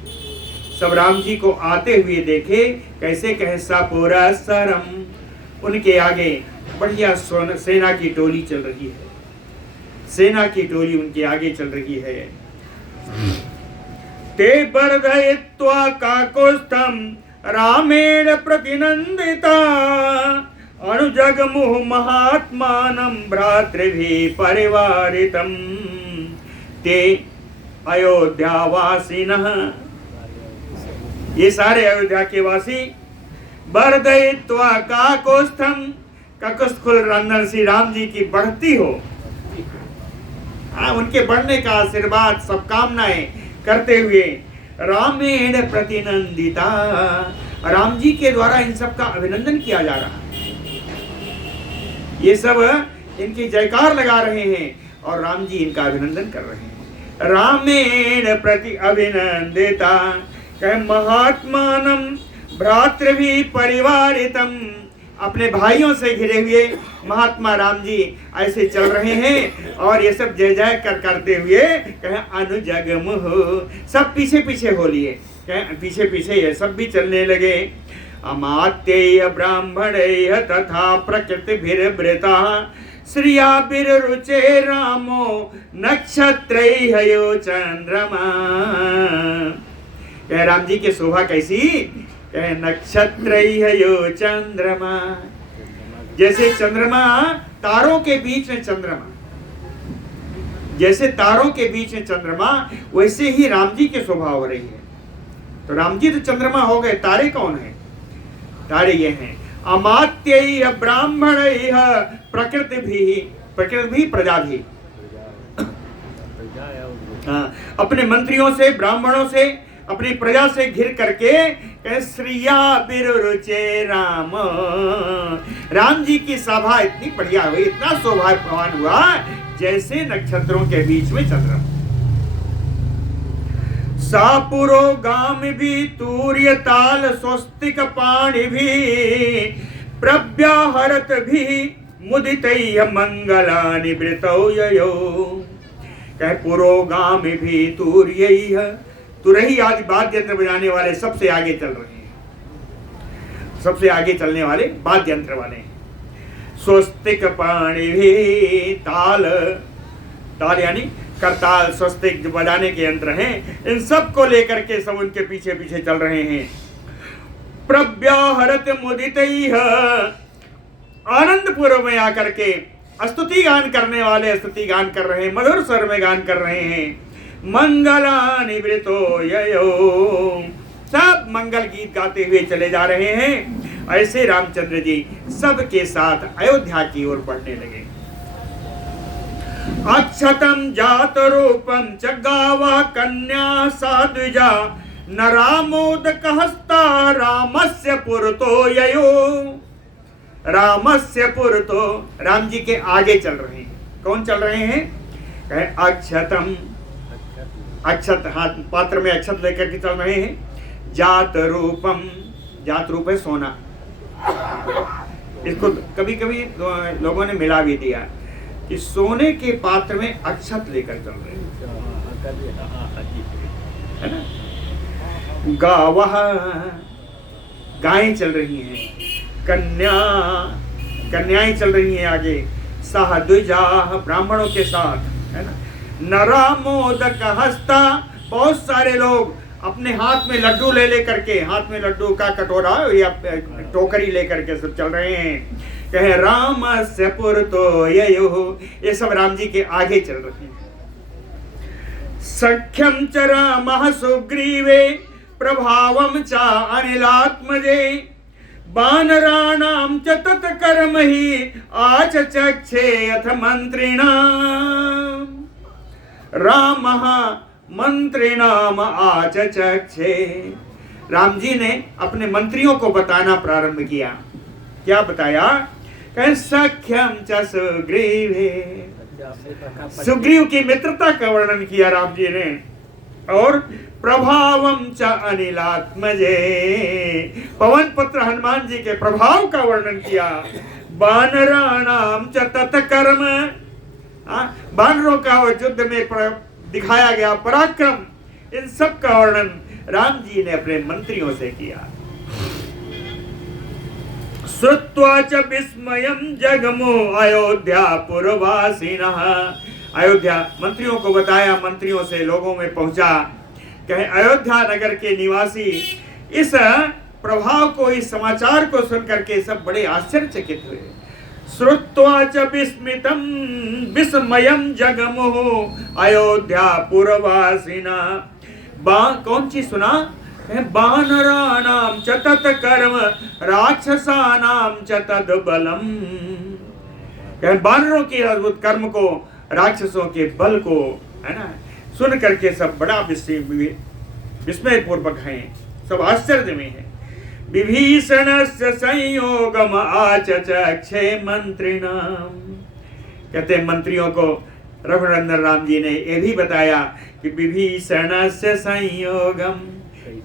सब राम जी को आते हुए देखे। कैसे? कहे सपुरस्सरम, उनके आगे बढ़िया सेना की टोली चल रही है, सेना की टोली उनके आगे चल रही है। ते वर्धयित्वा काकुत्स्थं रामेण प्रतिनंदिता अनुजगमुः महात्मानं भ्रातृभिः परिवारितं ते अयोध्यावासिनः। ये सारे अयोध्या के वासी बरदयित्वा काकोस्थम, काकोस्थकुल रंधन श्री राम जी की बढ़ती हो, उनके बढ़ने का आशीर्वाद सब कामनाएं करते हुए रामेण प्रतिनंदिता, राम जी के द्वारा इन सब का अभिनंदन किया जा रहा है। ये सब इनकी जयकार लगा रहे हैं और राम जी इनका अभिनंदन कर रहे हैं। रामेण प्रति अभिनंदिता कह महात्मानम भ्रातृभिः परिवारितम, अपने भाइयों से घिरे हुए महात्मा राम जी ऐसे चल रहे हैं और ये सब जय जय करते हुए कहे अनुजगमुः, सब पीछे पीछे हो लिए, कहे पीछे पीछे ये सब भी चलने लगे। अमात्यैः ब्राह्मणैः तथा प्रकृतिभिर्वृतः श्रियाभिर्रुचे रामो नक्षत्रैः यो चंद्रमा। कहे राम जी की शोभा कैसी, कहे नक्षत्रैः यो चंद्रमा, जैसे चंद्रमा तारों के बीच में चंद्रमा, जैसे तारों के बीच में चंद्रमा, वैसे ही राम जी की शोभा हो रही है। तो राम जी तो चंद्रमा हो गए, तारे कौन है? तारे ये हैं। अमात्यैः ब्राह्मणैः प्रकृतिभिः, प्रकृतिभिः प्रजाभिः, अपने मंत्रियों से, ब्राह्मणों से, अपनी प्रजा से घिर करके श्रियाभिर्रुचे राम, राम जी की सभा इतनी बढ़िया हुई, इतना शोभावान हुआ जैसे नक्षत्रों के बीच में चंद्रमा। सापुरोगाम भी तूर्य ताल स्वस्तिक पाणि भी प्रव्याहरत भी मुदितैः मंगलानि वृतौ ययो। कह पुरोगाम भी तूर्यैः, तुरही आदि वाद्य यंत्र बजाने वाले सबसे आगे चल रहे हैं, सबसे आगे चलने वाले वाद्य यंत्र वाले हैं। स्वस्तिक पाणि भी, ताल, ताल यानी करताल, स्वस्तिक जो बजाने के यंत्र हैं, इन सब को लेकर के सब उनके पीछे पीछे चल रहे हैं। प्रव्याहरत मुदितैः, आनंद पूर्व में आकर के स्तुति गान करने वाले स्तुति गान कर रहे हैं, मधुर स्वर में गान कर रहे हैं। मंगलानि वृतो ययो, सब मंगल गीत गाते हुए चले जा रहे हैं। ऐसे रामचंद्र जी सबके साथ अयोध्या की ओर बढ़ने लगे। अक्षतम जात रूपम च गावा कन्या साद्विजा न रामोदक हस्ता रामस्य पुरतो ययो। रामस्य पुरतो, राम जी के आगे चल रहे हैं। कौन चल रहे हैं? कहे अक्षतम, अक्षत, हाथ पात्र में अक्षत लेकर के चल रहे हैं। जात रूपम, जात रूप है सोना, इसको कभी कभी लोगों ने मिला भी दिया कि सोने के पात्र में अक्षत लेकर चल रहे हैं, गावह, गायें चल रही हैं, कन्या, कन्याएं चल रही हैं आगे, साद्विजा, ब्राह्मणों के साथ, है ना। नरामोदक हस्ता, बहुत सारे लोग अपने हाथ में लड्डू ले लेकर के, हाथ में लड्डू का कटोरा या टोकरी लेकर के सब चल रहे हैं। कहे रामस्य पुरतो ययो, ये सब राम जी के आगे चल रहे हैं। सख्यम च रामः सुग्रीवे प्रभावम च अनिलात्मजे वानराणां च तत्कर्म हि आचचक्षे अथ मंत्रिणाम्। रामः मंत्रिणाम आचचक्षे, राम जी ने अपने मंत्रियों को बताना प्रारंभ किया। क्या बताया? कहे सख्यम च सुग्रीवे, सुग्रीव की मित्रता का वर्णन किया राम जी ने, और प्रभावम च अनिलात्मजे, पवन पुत्र हनुमान जी के प्रभाव का वर्णन किया। वानराणाम च तत्कर्म, वानरों का युद्ध में दिखाया गया पराक्रम, इन सब का वर्णन राम जी ने अपने मंत्रियों से किया। श्रुत्वा च विस्मयं जगमो अयोध्या पुरवासिनः, अयोध्या मंत्रियों को बताया, मंत्रियों से लोगों में पहुंचा। कहे अयोध्या नगर के निवासी इस प्रभाव को, इस समाचार को सुन करके सब बड़े आश्चर्यचकित हुए। श्रुत्वा च विस्मितं विस्मयं जगमुः अयोध्या पुरवासिना। कौन चीज सुना? बानराणाम च तत्कर्म राक्षसानाम च तद्बलम। बानरों के अद्भुत कर्म को, राक्षसों के बल को, है ना, सुन करके सब बड़ा विस्मय पूर्वक हैं, सब आश्चर्य में है। विभीषणस्य संयोगम आचचक्षे मंत्रिणाम। कहते हैं मंत्रियों को रघुनंदन राम जी ने यह भी बताया कि विभीषणस्य संयोगम,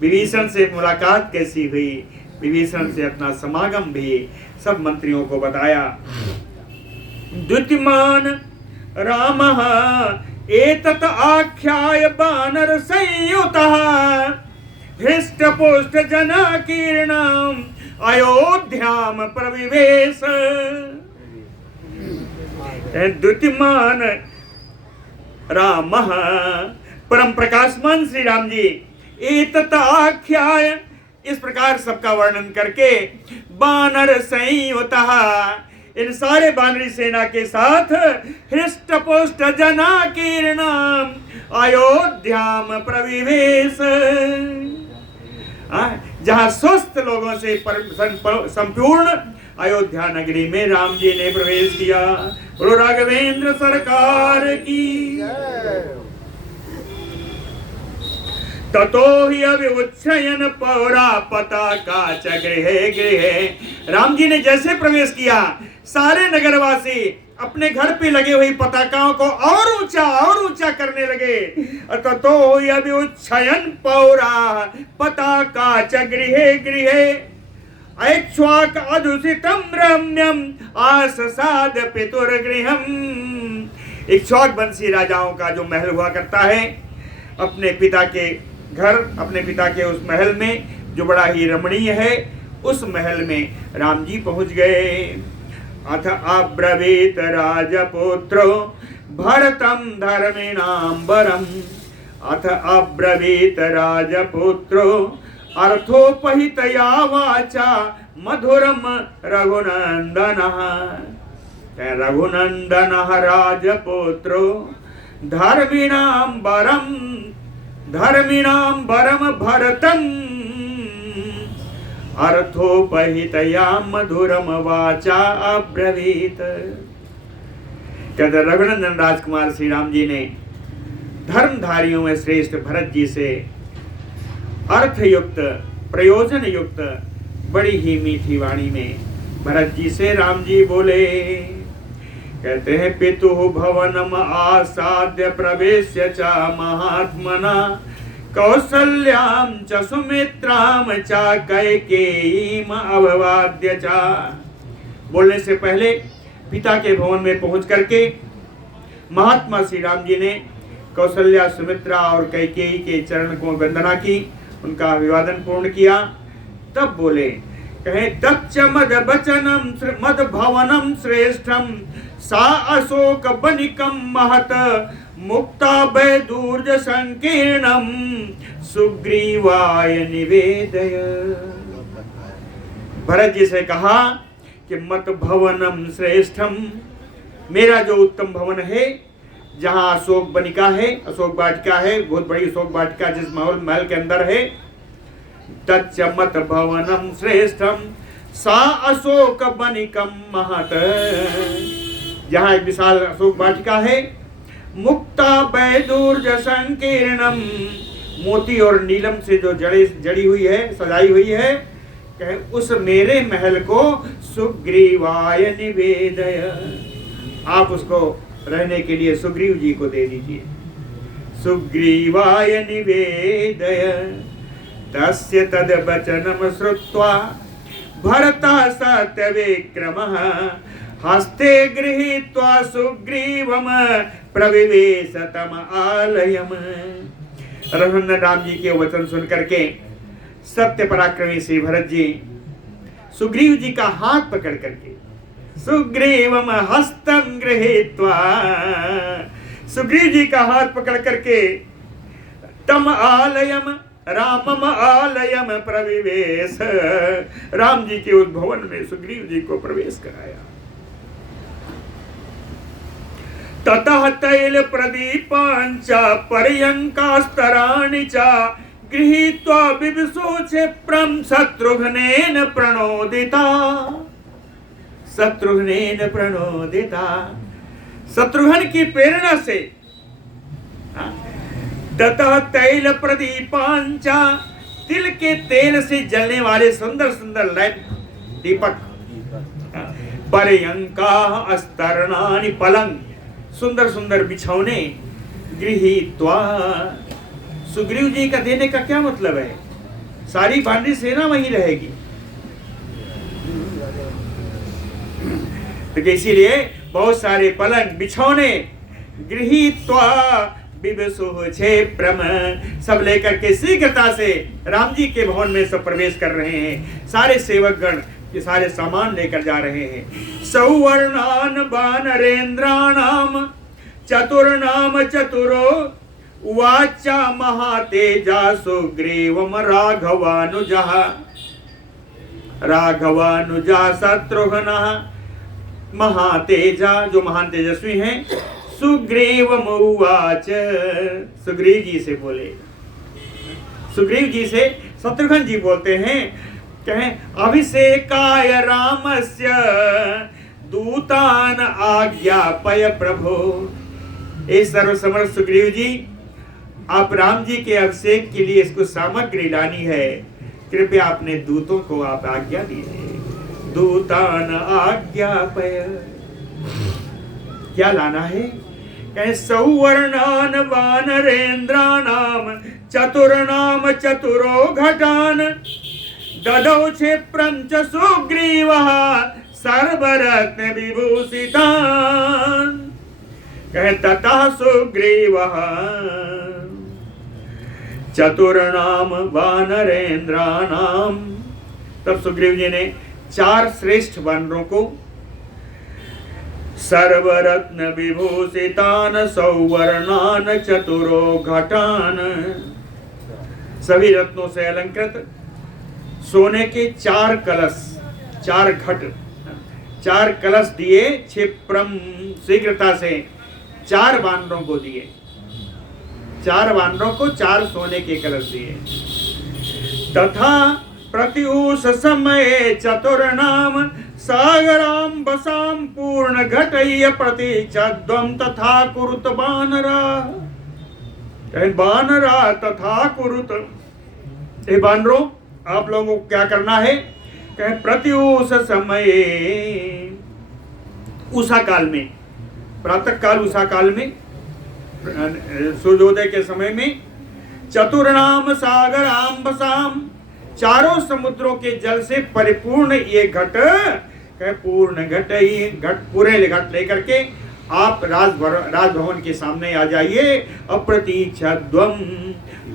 विभीषण से मुलाकात कैसी हुई, विभीषण से अपना समागम भी सब मंत्रियों को बताया। द्युतिमान रामः एतत् आख्याय वानर संयुतः हृष्टपुष्ट जनाकीर्णाम अयोध्याम प्रविवेश। द्युतिमान रामः, परम प्रकाशमान श्री राम जी, एतत् आख्याय, इस प्रकार सबका वर्णन करके, वानर संयुतः, इन सारे वानरी सेना के साथ, हृष्टपुष्ट जनाकीर्णाम अयोध्याम प्रविवेश, जहां स्वस्थ लोगों से संपूर्ण अयोध्या नगरी में राम जी ने प्रवेश किया। बोलो राघवेंद्र सरकार की। ततो ही अभिउच्छयन पौरा पताका च गृहे गृहे। राम जी ने जैसे प्रवेश किया, सारे नगरवासी अपने घर पे लगे हुई पताकाओं को और ऊंचा करने लगे। ततो ही अभिउच्छयन पौरा पताका च गृहे गृहे ऐक्ष्वाक अधुसितम रम्यम आससाद पितुर्गृहम। इक्ष्वाक वंशी राजाओं का जो महल हुआ करता है, अपने पिता के घर, अपने पिता के उस महल में जो बड़ा ही रमणीय है, उस महल में राम जी पहुंच गए। अथ अब्रवीत राजपुत्रो भरतम धर्मिणांबरम। अथ अब्रवीत राजपुत्रो अर्थोपहितया वाचा मधुरम रघुनंदनः। रघुनंदनः राजपुत्रो धर्मिणांबरम भरतम अर्थोपहितया मधुरम वाचा अब्रवीत। कहते रघुनंदन राजकुमार श्री राम जी ने धर्मधारियों में श्रेष्ठ भरत जी से अर्थयुक्त, प्रयोजन युक्त, बड़ी ही मीठी वाणी में भरत जी से राम जी बोले। कहते हैं पितुः भवनम आसाद्य प्रवेश्य च महात्मना कौसल्याम च सुमित्राम च कैकेयीम अभवाद्य च। बोलने से पहले पिता के भवन में पहुंच करके महात्मा श्री राम जी ने कौशल्या, सुमित्रा और कैकेयी के चरण को वंदना की, उनका अभिवादन पूर्ण किया। तब बोले, कहे दक्ष मद बचनम मद भवनम श्रेष्ठम सा अशोक बनिकम महत मुक्ता वैदूर्ज संकीर्णम सुग्रीवाय निवेदय। भरत जी से कहा कि मत भवनम श्रेष्ठम, मेरा जो उत्तम भवन है, जहां अशोक बनिका है, अशोक वाटिका है, बहुत बड़ी अशोक वाटिका जिस महल के अंदर है, तच्च मत भवनम श्रेष्ठम सा अशोक बनिकम महत, जहां एक विशाल अशोक वाटिका है, मुक्ता वैदूर्ज संकीर्णम, मोती और नीलम से जो जड़ी हुई है, सजाई हुई है, कहे उस मेरे महल को सुग्रीवाय निवेदय, आप उसको रहने के लिए सुग्रीव जी को दे दीजिए। सुग्रीवाय निवेदय तस्य तद वचनम श्रुत्वा भरता सत्यविक्रमः हस्ते गृहीत्वा सुग्रीवम प्रविवेश तम आलयम। रघुनंदन राम जी के वचन सुन करके सत्य पराक्रमी श्री भरत जी सुग्रीव जी का हाथ पकड़ करके सुग्रीवम हस्तम गृहीत्वा, सुग्रीव जी का हाथ पकड़ करके तम आलयम, रामम आलयम प्रविवेश, राम जी के उस भवन में सुग्रीव जी को प्रवेश कराया। ततः तैल प्रदीपांच पर्यंकास्तराणि च गृहीत्वा बिभसो क्षिप्रम शत्रुघ्नेन प्रणोदिता, शत्रुघ्नेन प्रणोदिता, शत्रुघ्न की प्रेरणा से। ततः तैल प्रदीपांच, तिल के तेल से जलने वाले सुंदर सुंदर लैंप दीपक, पर्यंका अस्तरणानि पलंग, सुंदर सुंदर बिछौने, गृहीत्वा, सुग्रीव जी का देने का क्या मतलब है? सारी वानरी सेना वहीं रहेगी, तो इसीलिए बहुत सारे पलंग बिछौने, गृहीत्वा बिभसुः क्षिप्रम, सब लेकर के शीघ्रता से राम जी के भवन में सब प्रवेश कर रहे हैं। सारे सेवकगण ये सारे सामान लेकर जा रहे हैं। सौवर्णान वानरेन्द्राणाम चतुर्नाम चतुरो उवाचा महातेजा सुग्रीवम राघवानुजः, राघवानुजा शत्रुघ्नः महातेजा, जो महान तेजस्वी हैं, सुग्रीवम उवाच, सुग्रीव जी से बोले, सुग्रीव जी से शत्रुघ्न जी बोलते हैं, कहें अभिषेकाय रामस्य दूतान आज्ञापय प्रभो, ए सर्वसमर्थ सुग्रीव जी, आप राम जी के अभिषेक के लिए इसको सामग्री लानी है, कृपया अपने दूतों को आप आज्ञा दीजिए। दूतान आज्ञापय, क्या लाना है? कहे सौवर्णान वानरेन्द्राणाम चतुर्नाम चतुरो घटान ददौ क्षिप्रं च सुग्रीवः सर्वरत्न विभूषितान्, कहे ततः सुग्रीवः चतुर्नाम वानरेन्द्राणाम, तब सुग्रीव जी ने 4 श्रेष्ठ वानरों को सर्वरत्न विभूषितान सौवर्णान चतुरो घटान, सभी रत्नों से अलंकृत सोने के 4 कलश, 4 घट, 4 कलश दिए। क्षिप्रम, शीघ्रता से 4 वानरों को दिए, 4 वानरों को 4 सोने के कलश दिए। तथा प्रत्यूष समय चतुर्नाम सागराम बसाम पूर्ण घटय प्रतीक्षद्वम तथा कुरुत बानरा, बानरा तथा कुरुत, हे बानरों आप लोगों को क्या करना है? कहे प्रत्यूष समय, उषा काल में, प्रातः काल उषा काल में, सूर्योदय के समय में, चतुर्नाम सागर आम्बसाम, चारों समुद्रों के जल से परिपूर्ण ये घट, पूर्ण घट, ही घट, पूरे घट लेकर के आप राजभवन के सामने आ जाइए। अप्रतीक्षा द्वम,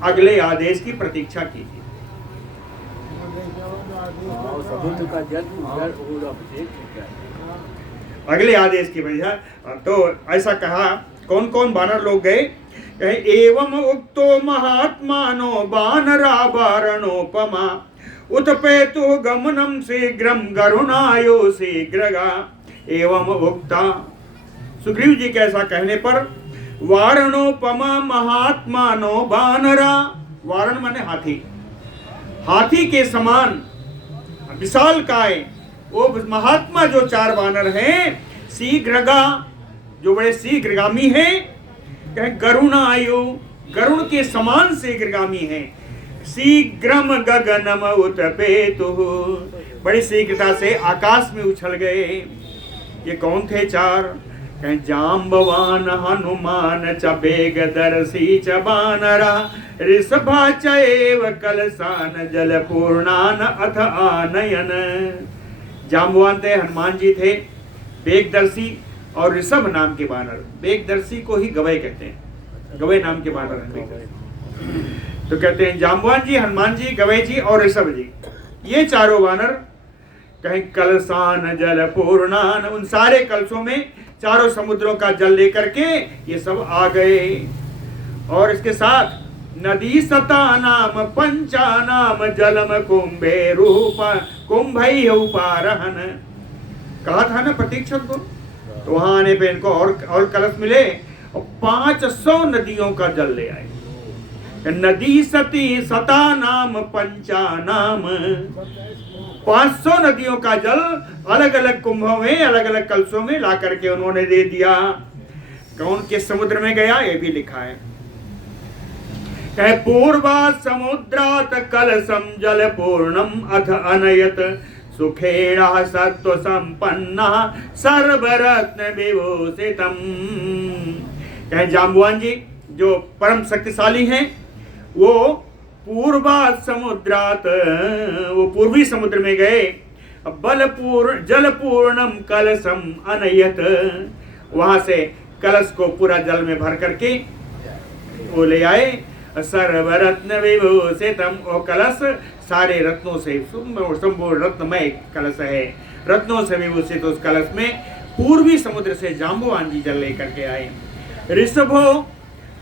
अगले आदेश की प्रतीक्षा कीजिए। अगले आदेश की वजह, तो ऐसा कहा। कौन कौन वानर लोग गए? एवं उक्तो महात्मानो वानरा वारणोपमा उत्पेतु गमनम शीघ्रम गरुणायो शीघ्रगा। एवं उक्ता, सुग्रीव जी के ऐसा कहने पर, वारणोपमा महात्मानो वानरा, वारण माने हाथी, हाथी के समान विशाल काय वो महात्मा जो 4 वानर हैं, शीघ्रगा जो बड़े शीघ्रगामी हैं, गरुणायु गरुण के समान शीघ्रगामी हैं, शीघ्रम गगनम उत्पेतु, बड़ी शीघ्रता से आकाश में उछल गए। ये कौन थे 4? जाम्बवान हनुमान च वेगदर्शी च वानरा ऋषभा च एव कलशान जलपूर्णान अथ आनयन। जाम्बवान थे, हनुमान जी थे, वेगदर्शी और ऋषभ नाम के वानर। वेगदर्शी को ही गवय कहते हैं, गवय नाम के वानर हैं। तो कहते हैं जाम्बवान जी, हनुमान जी, गवय जी और ऋषभ जी, ये चारों वानर कहीं कलशान जल पूर्णान, उन सारे कलशों में चारों समुद्रों का जल लेकर के ये सब आ गए। और इसके साथ नदी सतानाम पंचानाम जलम कुंभे रूप कुंभई उपारहन। कहा था ना प्रतीक्षक को, तो वहां आने पे इनको और कलश मिले और 500 नदियों का जल ले आए। नदी सती सता नाम पंचानाम, 500 नदियों का जल अलग अलग कुंभों में अलग अलग कलशों में ला करके उन्होंने दे दिया। कौन किस समुद्र में गया ये भी लिखा है। कहे पूर्वा समुद्रात कलशम जल पूर्णम अथ अनयत सुखेण सत्व संपन्न सर्वरत्न विभूषितम। कहे जाम्बुवान जी जो परम शक्तिशाली हैं वो पूर्वात समुद्रात, वो पूर्वी समुद्र में गए। बलपूर्ण जल पूर्णम कलशम अनयत, वहां से कलश को पूरा जल में भर करके वो ले आए। सर्वरत्न विभूषितम, वो कलश सारे रत्नों से संपूर्ण रत्नमय कलश है। रत्नों से विभूषित उस कलश में पूर्वी समुद्र से जाम्बुवान जी जल लेकर के आए। ऋषभो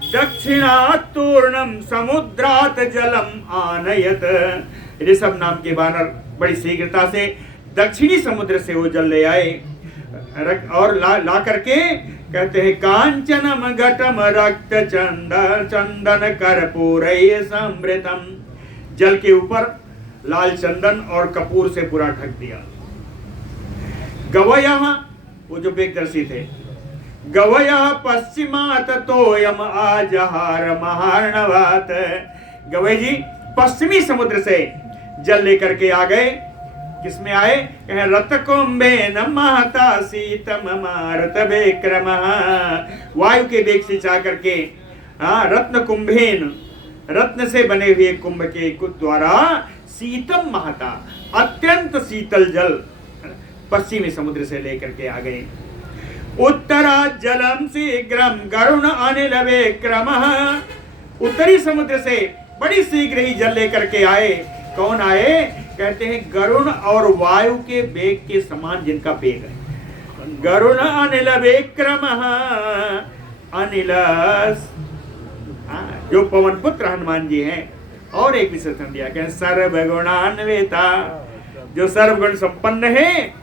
दक्षिणात् तूर्णम समुद्रात जलम आनयत, ऋषभ नाम के वानर बड़ी शीघ्रता से दक्षिणी समुद्र से वो जल ले आए और ला करके कहते हैं कांचनम घटम रक्त चंदन कर्पूरैः समृतम, जल के ऊपर लाल चंदन और कपूर से पूरा ढक दिया। गवयः, वो जो वेगदर्शी थे, गवयः पश्चिमात तोयम आजहार महार्णवात, गवय जी पश्चिमी समुद्र से जल लेकर के आ गए। किसमें आए? कहे रत कुंभे न महता सीतम मारत विक्रम, वायु के वेग से जा करके रत्न कुंभेन, रत्न से बने हुए कुंभ के द्वारा सीतम महता, अत्यंत शीतल जल पश्चिमी समुद्र से लेकर के आ गए। उत्तरा जलम शीघ्रम गरुण अनिल विक्रम, उत्तरी समुद्र से बड़ी शीघ्र ही जल लेकर के आए। कौन आए? कहते हैं गरुण और वायु के वेग के समान जिनका वेग है। गरुण अनिल विक्रम, अनिल जो पवन पुत्र हनुमान जी हैं। और एक विशेषण दिया कि सर्वगुणान्विता, जो सर्वगुण संपन्न है।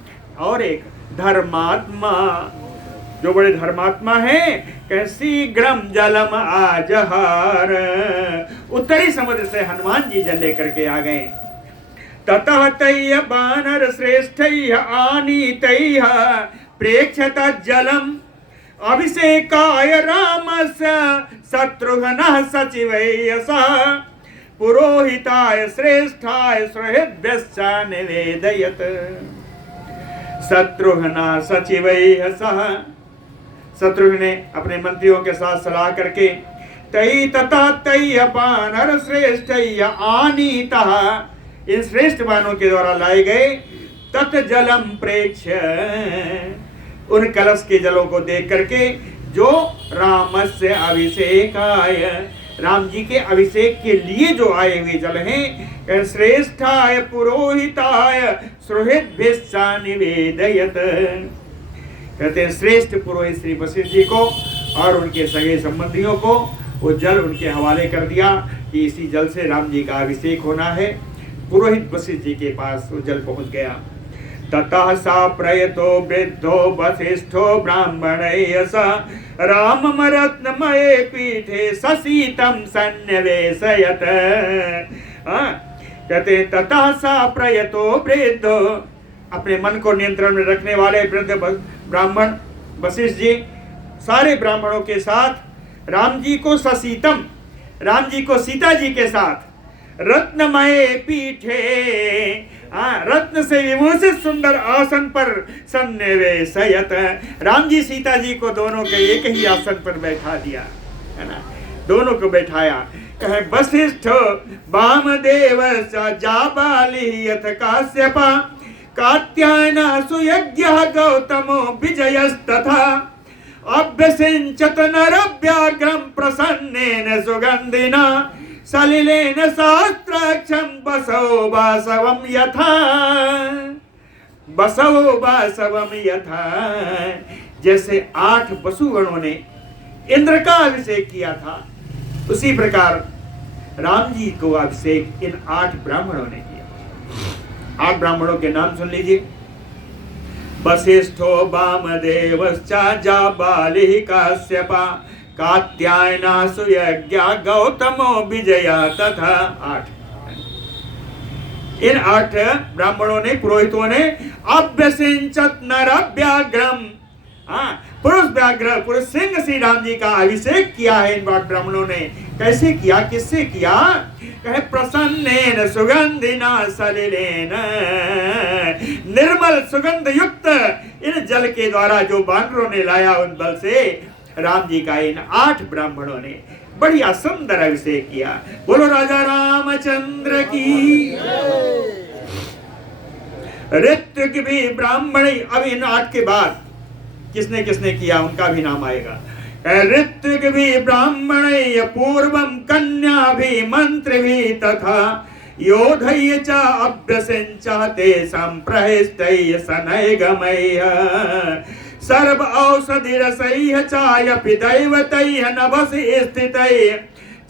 और एक धर्मात्मा, जो बड़े धर्मात्मा है। कैसी ग्रम जलम आजहार, उत्तरी समुद्र से हनुमान जी जल लेकर के आ गए। ततः तैः बानर श्रेष्ठैः आनीतैः प्रेक्षत जलम अभिषेकाय रामस्य शत्रुघ्नः सचिवैः सह पुरोहिताय श्रेष्ठाय सुहृद्भ्यश्च निवेदयत्। शत्रुघ्न सचिवैः सह, शत्रुघ्न ने अपने मंत्रियों के साथ सलाह करके तई तथा तई बानर श्रेष्ठैः आनीतः, इन श्रेष्ठ बानों के द्वारा लाए गए। तत् जलम प्रेक्ष्य, उन कलश के जलों को देख करके जो रामस्य अभिषेकाय, राम जी के अभिषेक के लिए जो आए हुए जल हैं। श्रेष्ठाय पुरोहिताय सुहृद्भ्यश्च निवेदयत्, कहते हैं श्रेष्ठ पुरोहित श्री वशिष्ठ जी को और उनके सगे संबंधियों को वो जल उनके हवाले कर दिया कि इसी जल से राम जी का अभिषेक होना है। पुरोहित वशिष्ठ जी के पास वो जल पहुंच गया। ततः सा प्रयतो वृद्धो वसिष्ठो ब्राह्मणैः सह रामम रत्नमये पीठे ससीतम सन्निवेशयत्। कहते ततः सा प्रयतो वृद्धो, अपने मन को नियंत्रण में रखने वाले वृद्ध ब्राह्मण वशिष्ठ जी सारे ब्राह्मणों के साथ राम जी को ससीतम, राम जी को सीता जी के साथ रत्नमय पीठे, रत्न से विभूषित सुंदर आसन पर सन्निवेशयत्, राम जी सीता जी को दोनों के एक ही आसन पर बैठा दिया है ना, दोनों को बैठाया। कहे वशिष्ठ वामदेव जाबाली यथ काश्यप कात्यायन सुयज्ञ गौतमो विजयस्तथा अभ्यसिंचत नरव्याघ्रम प्रसन्नेन सुगंधिना सलिलेन सहस्राक्षं बसवो वासवं यथा, बसवो वासवं यथा, जैसे 8 वसुगणों ने इंद्र का अभिषेक किया था उसी प्रकार राम जी को अभिषेक इन 8 ब्राह्मणों ने किया। 8 ब्राह्मणों के नाम सुन लीजिए। वशिष्ठो वामदेवश्च जाबालिः काश्यपा कात्यायना सुयज्ञा गौतमो विजया तथा 8। इन 8 ब्राह्मणों ने, पुरोहितों ने अभ्यसिंचत नरव्याघ्रम, पुरुष व्याघ्र, पुरुष सिंह श्री राम जी का अभिषेक किया है इन 8 ब्राह्मणों ने। कैसे किया, किससे किया? कहे प्रसन्नेन सुगंधिना सलिलेन, निर्मल सुगंध युक्त इन जल के द्वारा जो बानरों ने लाया उन बल से राम जी का इन 8 ब्राह्मणों ने बढ़िया सुंदर अभिषेक किया। बोलो राजा रामचंद्र की। ऋत्विक भी ब्राह्मण, अब इन 8 के बाद किसने किसने किया उनका भी नाम आएगा। ऋत्विक भी ब्राह्मण पूर्वम कन्या भी मंत्र भी तथा योधय च अभ्यसिंचते संप्रहिष्टय सनयगमय सर्व औषधि रसैः चायपि दैवतैः नभसि स्थितैः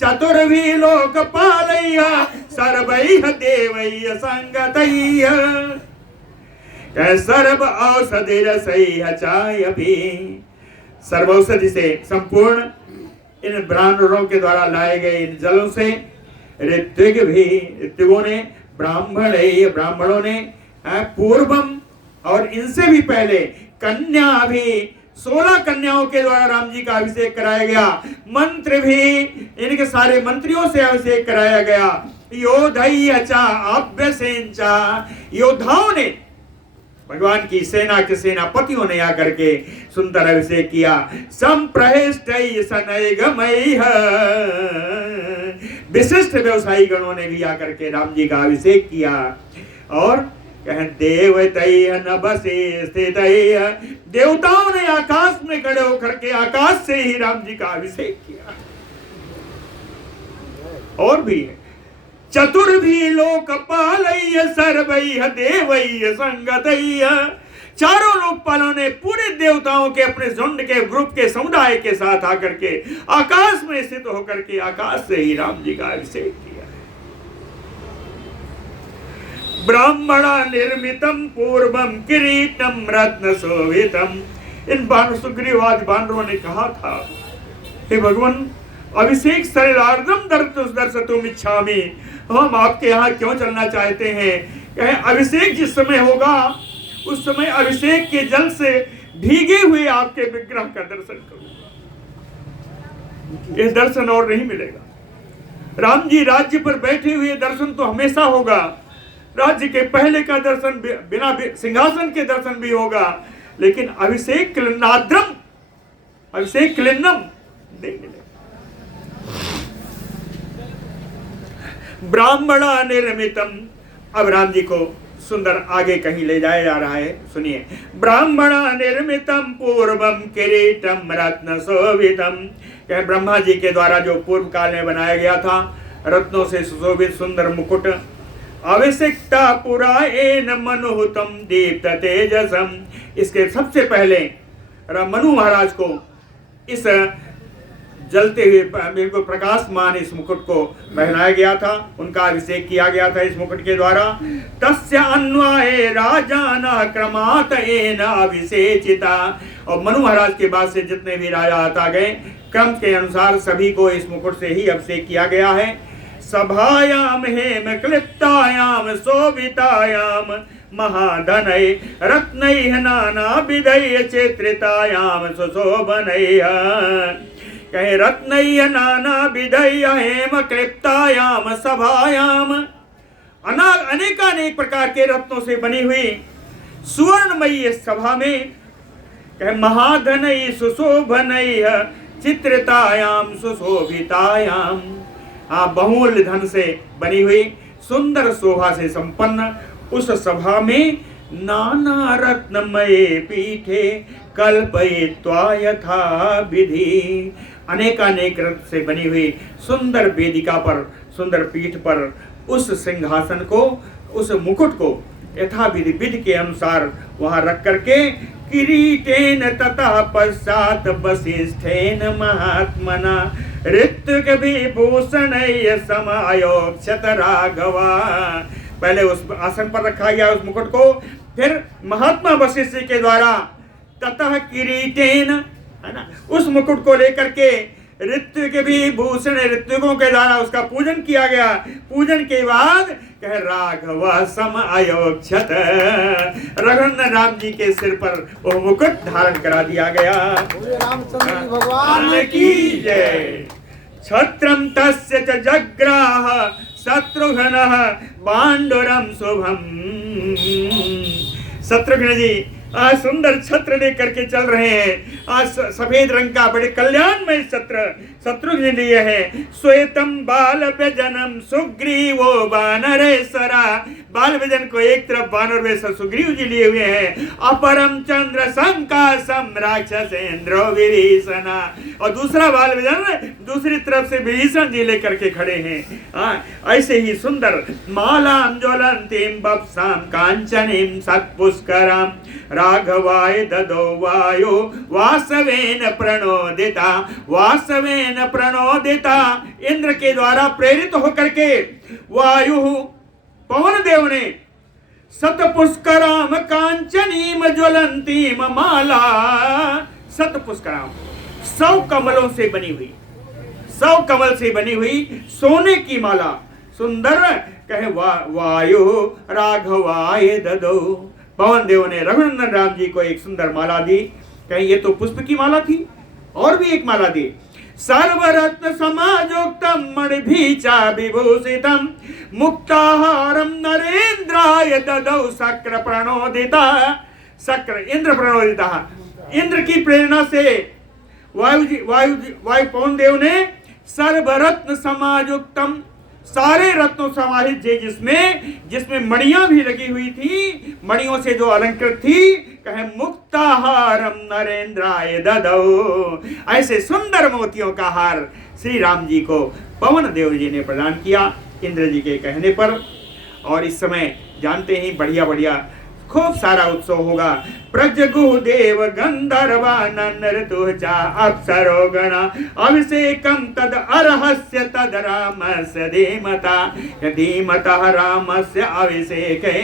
चतुर्भि लोकपालैः सर्वैः देवैः संगतैः सर्व औषधि रसैः चायपि, सर्व औषधि से संपूर्ण इन ब्राह्मणों के द्वारा लाए गए इन जलों से ऋत्विकों ने, ब्राह्मणों ने पूर्वम और इनसे भी पहले कन्या भी 16 कन्याओं के द्वारा राम जी का अभिषेक कराया गया। मंत्र भी इनके सारे मंत्रियों से अभिषेक कराया गया। योधय च अभ्यसिंचा, योद्धाओं ने, भगवान की सेना के सेनापतियों ने आकर के सुंदर अभिषेक किया। संप्रहिष्टै सनयगमैः, विशिष्ट व्यवसायी गणों ने भी आकर के राम जी का अभिषेक किया। और देवतैः नभसि स्थितैः, देवताओं ने आकाश में खड़े होकर के आकाश से ही राम जी का अभिषेक किया। और भी है, चतुर्भि लोकपालैः सर्वैः देवैः संगतैः, चारों लोकपालों ने पूरे देवताओं के अपने झुंड के ग्रुप के समुदाय के साथ आकर के आकाश में स्थित होकर के आकाश से ही राम जी का अभिषेक किया। ब्राह्मणा निर्मितम पूर्वम किरीटम रत्न शोभितम, इन सुग्रीवादि बानरों ने कहा था, हे भगवान अभिषेक सलिलार्धम दर्शतुम इच्छामि, हम आपके यहाँ क्यों चलना चाहते हैं? कहे अभिषेक जिस समय होगा उस समय अभिषेक के जल से भीगे हुए आपके विग्रह का दर्शन करूंगा। ये दर्शन और नहीं मिलेगा। राम जी राज्य पर बैठे हुए दर्शन तो हमेशा होगा, राज्य के पहले का दर्शन बिना सिंहासन के दर्शन भी होगा, लेकिन अभिषेक क्लिन्नाद्रम, अभिषेक क्लिन्नम नहीं मिलेगा। ब्राह्मणा निर्मितम, अब राम जी को सुंदर आगे कहीं ले जाया जा रहा है, सुनिए। ब्राह्मणा निर्मितम पूर्वम किरीटम रत्न शोभितम, ब्रह्मा जी के द्वारा जो पूर्व काल में बनाया गया था रत्नों से सुशोभित सुंदर मुकुट, अभिषिक्ता पुराएन मनुहुतम दीप्त तेजसम, इसके सबसे पहले मनु महाराज को इस जलते हुए बिल्कुल प्रकाशमान इस मुकुट को पहनाया गया था, उनका अभिषेक किया गया था इस मुकुट के द्वारा। तस्य अन्वाये राजाना क्रमात एन अभिषेचिता, और मनु महाराज के बाद से जितने भी राजा आता गए क्रम के अनुसार सभी को इस मुकुट से ही अभिषेक किया गया है। सभायाम हेम क्लिप्तायाम शोभितायाम महाधनय रत्नैः नाना विधैः चित्रितायाम सुशोभनैः, कहे रत्नैः नाना विधैः हेम क्लिप्तायाम सभायाम, अनेकानेक प्रकार के रत्नों से बनी हुई सुवर्णमयी सभा में, कहे महाधनैः सुशोभनैः चित्रितायाम सुशोभितायाम, बहुमूल्य धन से बनी हुई सुंदर शोभा से संपन्न उस सभा में नाना रत्नमये पीठे कल्पयित्वा यथा विधि, अनेकानेक रत्न से बनी हुई सुंदर वेदिका पर, सुंदर पीठ पर उस सिंहासन को, उस मुकुट को यथा विधि विधि के अनुसार वहां रख करके किरीटेन ततः पश्चात वसिष्ठेन महात्मना ऋत्विक विभूषण समायोक्षत राघवा। पहले उस आसन पर रखा गया उस मुकुट को, फिर महात्मा वशिष्ठ के द्वारा ततः किरीटेन, है ना, उस मुकुट को लेकर के ऋत्विक विभूषण, ऋत्विकों के द्वारा उसका पूजन किया गया। पूजन के बाद कह राघव समायोक्षत, रघुनंदन राम जी के सिर पर वो मुकुट धारण करा दिया गया। रामचंद्र जी भगवान की जय। छत्रम तस्य च जग्राह शत्रुघ्नः पांडुरम शुभम। शत्रुघ्न जी आज सुंदर छत्र लेकर के चल रहे हैं। आज सफेद रंग का बड़े कल्याणमय छत्र शत्रुघ्न लिए है। श्वेतम बाल व्यजनम सुग्रीवो वानरेश्वरा, बाल व्यजन को एक तरफ वानर वेश सुग्रीव जी लिए हुए हैं। अपरम चंद्र संकाशम राक्षसेंद्रो विभीषणा, और दूसरा बाल व्यजन दूसरी तरफ से विभीषण जी लेकर के खड़े हैं। ऐसे ही सुंदर मालाम ज्वलंतीम बप्साम कांचनीम सत्पुष्कराम राघवाय ददो वायो वासवेन प्रणोदिता, वासवेन प्रणोदिता। इंद्र के द्वारा प्रेरित होकर के वायु पवन देव ने सतपुष्कराम कांचनीम ज्वलंतीम माला, सतपुष्कराम 100 कमलों से बनी हुई, 100 कमल से बनी हुई सोने की माला सुंदर कहे वायु राघवाय ददो। पवन देव ने रघुनंदन राम जी को एक सुंदर माला दी। कहीं ये तो पुष्प की माला थी, और भी एक माला दी। सर्वरत्न समायोक्तम मणिभीचा विभूषितम मुक्ताहारम नरेंद्राय ददौ शक्र प्रणोदिता, शक्र इंद्र प्रणोदिता। इंद्र की प्रेरणा से वायु पवन देव ने सर्वरत्न समायुक्तम, सारे रत्नों समाहित जे जिसमें मणियां भी लगी हुई थी, मणियों से जो अलंकृत थी, कहे मुक्ताहारम नरेंद्राय ददौ। ऐसे सुंदर मोतियों का हार श्री राम जी को पवन देव जी ने प्रदान किया इंद्र जी के कहने पर। और इस समय जानते ही बढ़िया बढ़िया खूब सारा उत्सव होगा। प्रजगुह देव गंधर्वानन ऋतुचा अप्सरो गणा अभिषेकम तद अर्हस्य तद रामस्य धीमता, धीमतः रामस्य अभिषेके।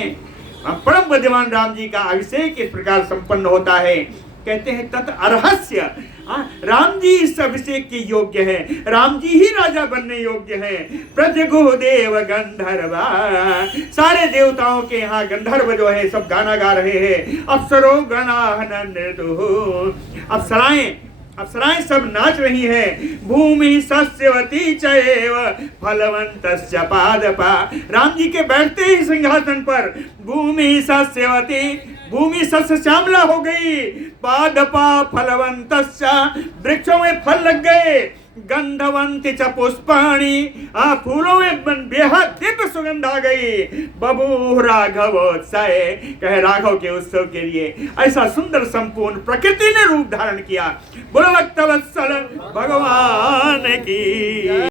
परम बुद्धिमान राम जी का अभिषेक इस प्रकार संपन्न होता है। कहते हैं तत् अर्हस्य, राम जी इस अभिषेक के योग्य है, राम जी ही राजा बनने योग्य है। प्रजगुह देव गंधर्वा, सारे देवताओं के यहाँ गंधर्व जो है सब गाना गा रहे हैं। अप्सरो गणाहनन अप्सराएं सब नाच रही हैं। भूमि सस्यवती चैव फलवंतस्य पादपा, राम जी के बैठते ही सिंहासन पर भूमि सस्यवती, भूमि सस्य श्यामला हो गई। पादपा फलवंतस्य, वृक्षों में फल लग गए। गंधवंती च पुष्पाणि, फूलों में बेहद दिव्य सुगंध आ गई। बबू राघवोत्सव, कहे राघव के उत्सव के लिए ऐसा सुंदर संपूर्ण प्रकृति ने रूप धारण किया। बोलो भक्तवत्सल भगवान की।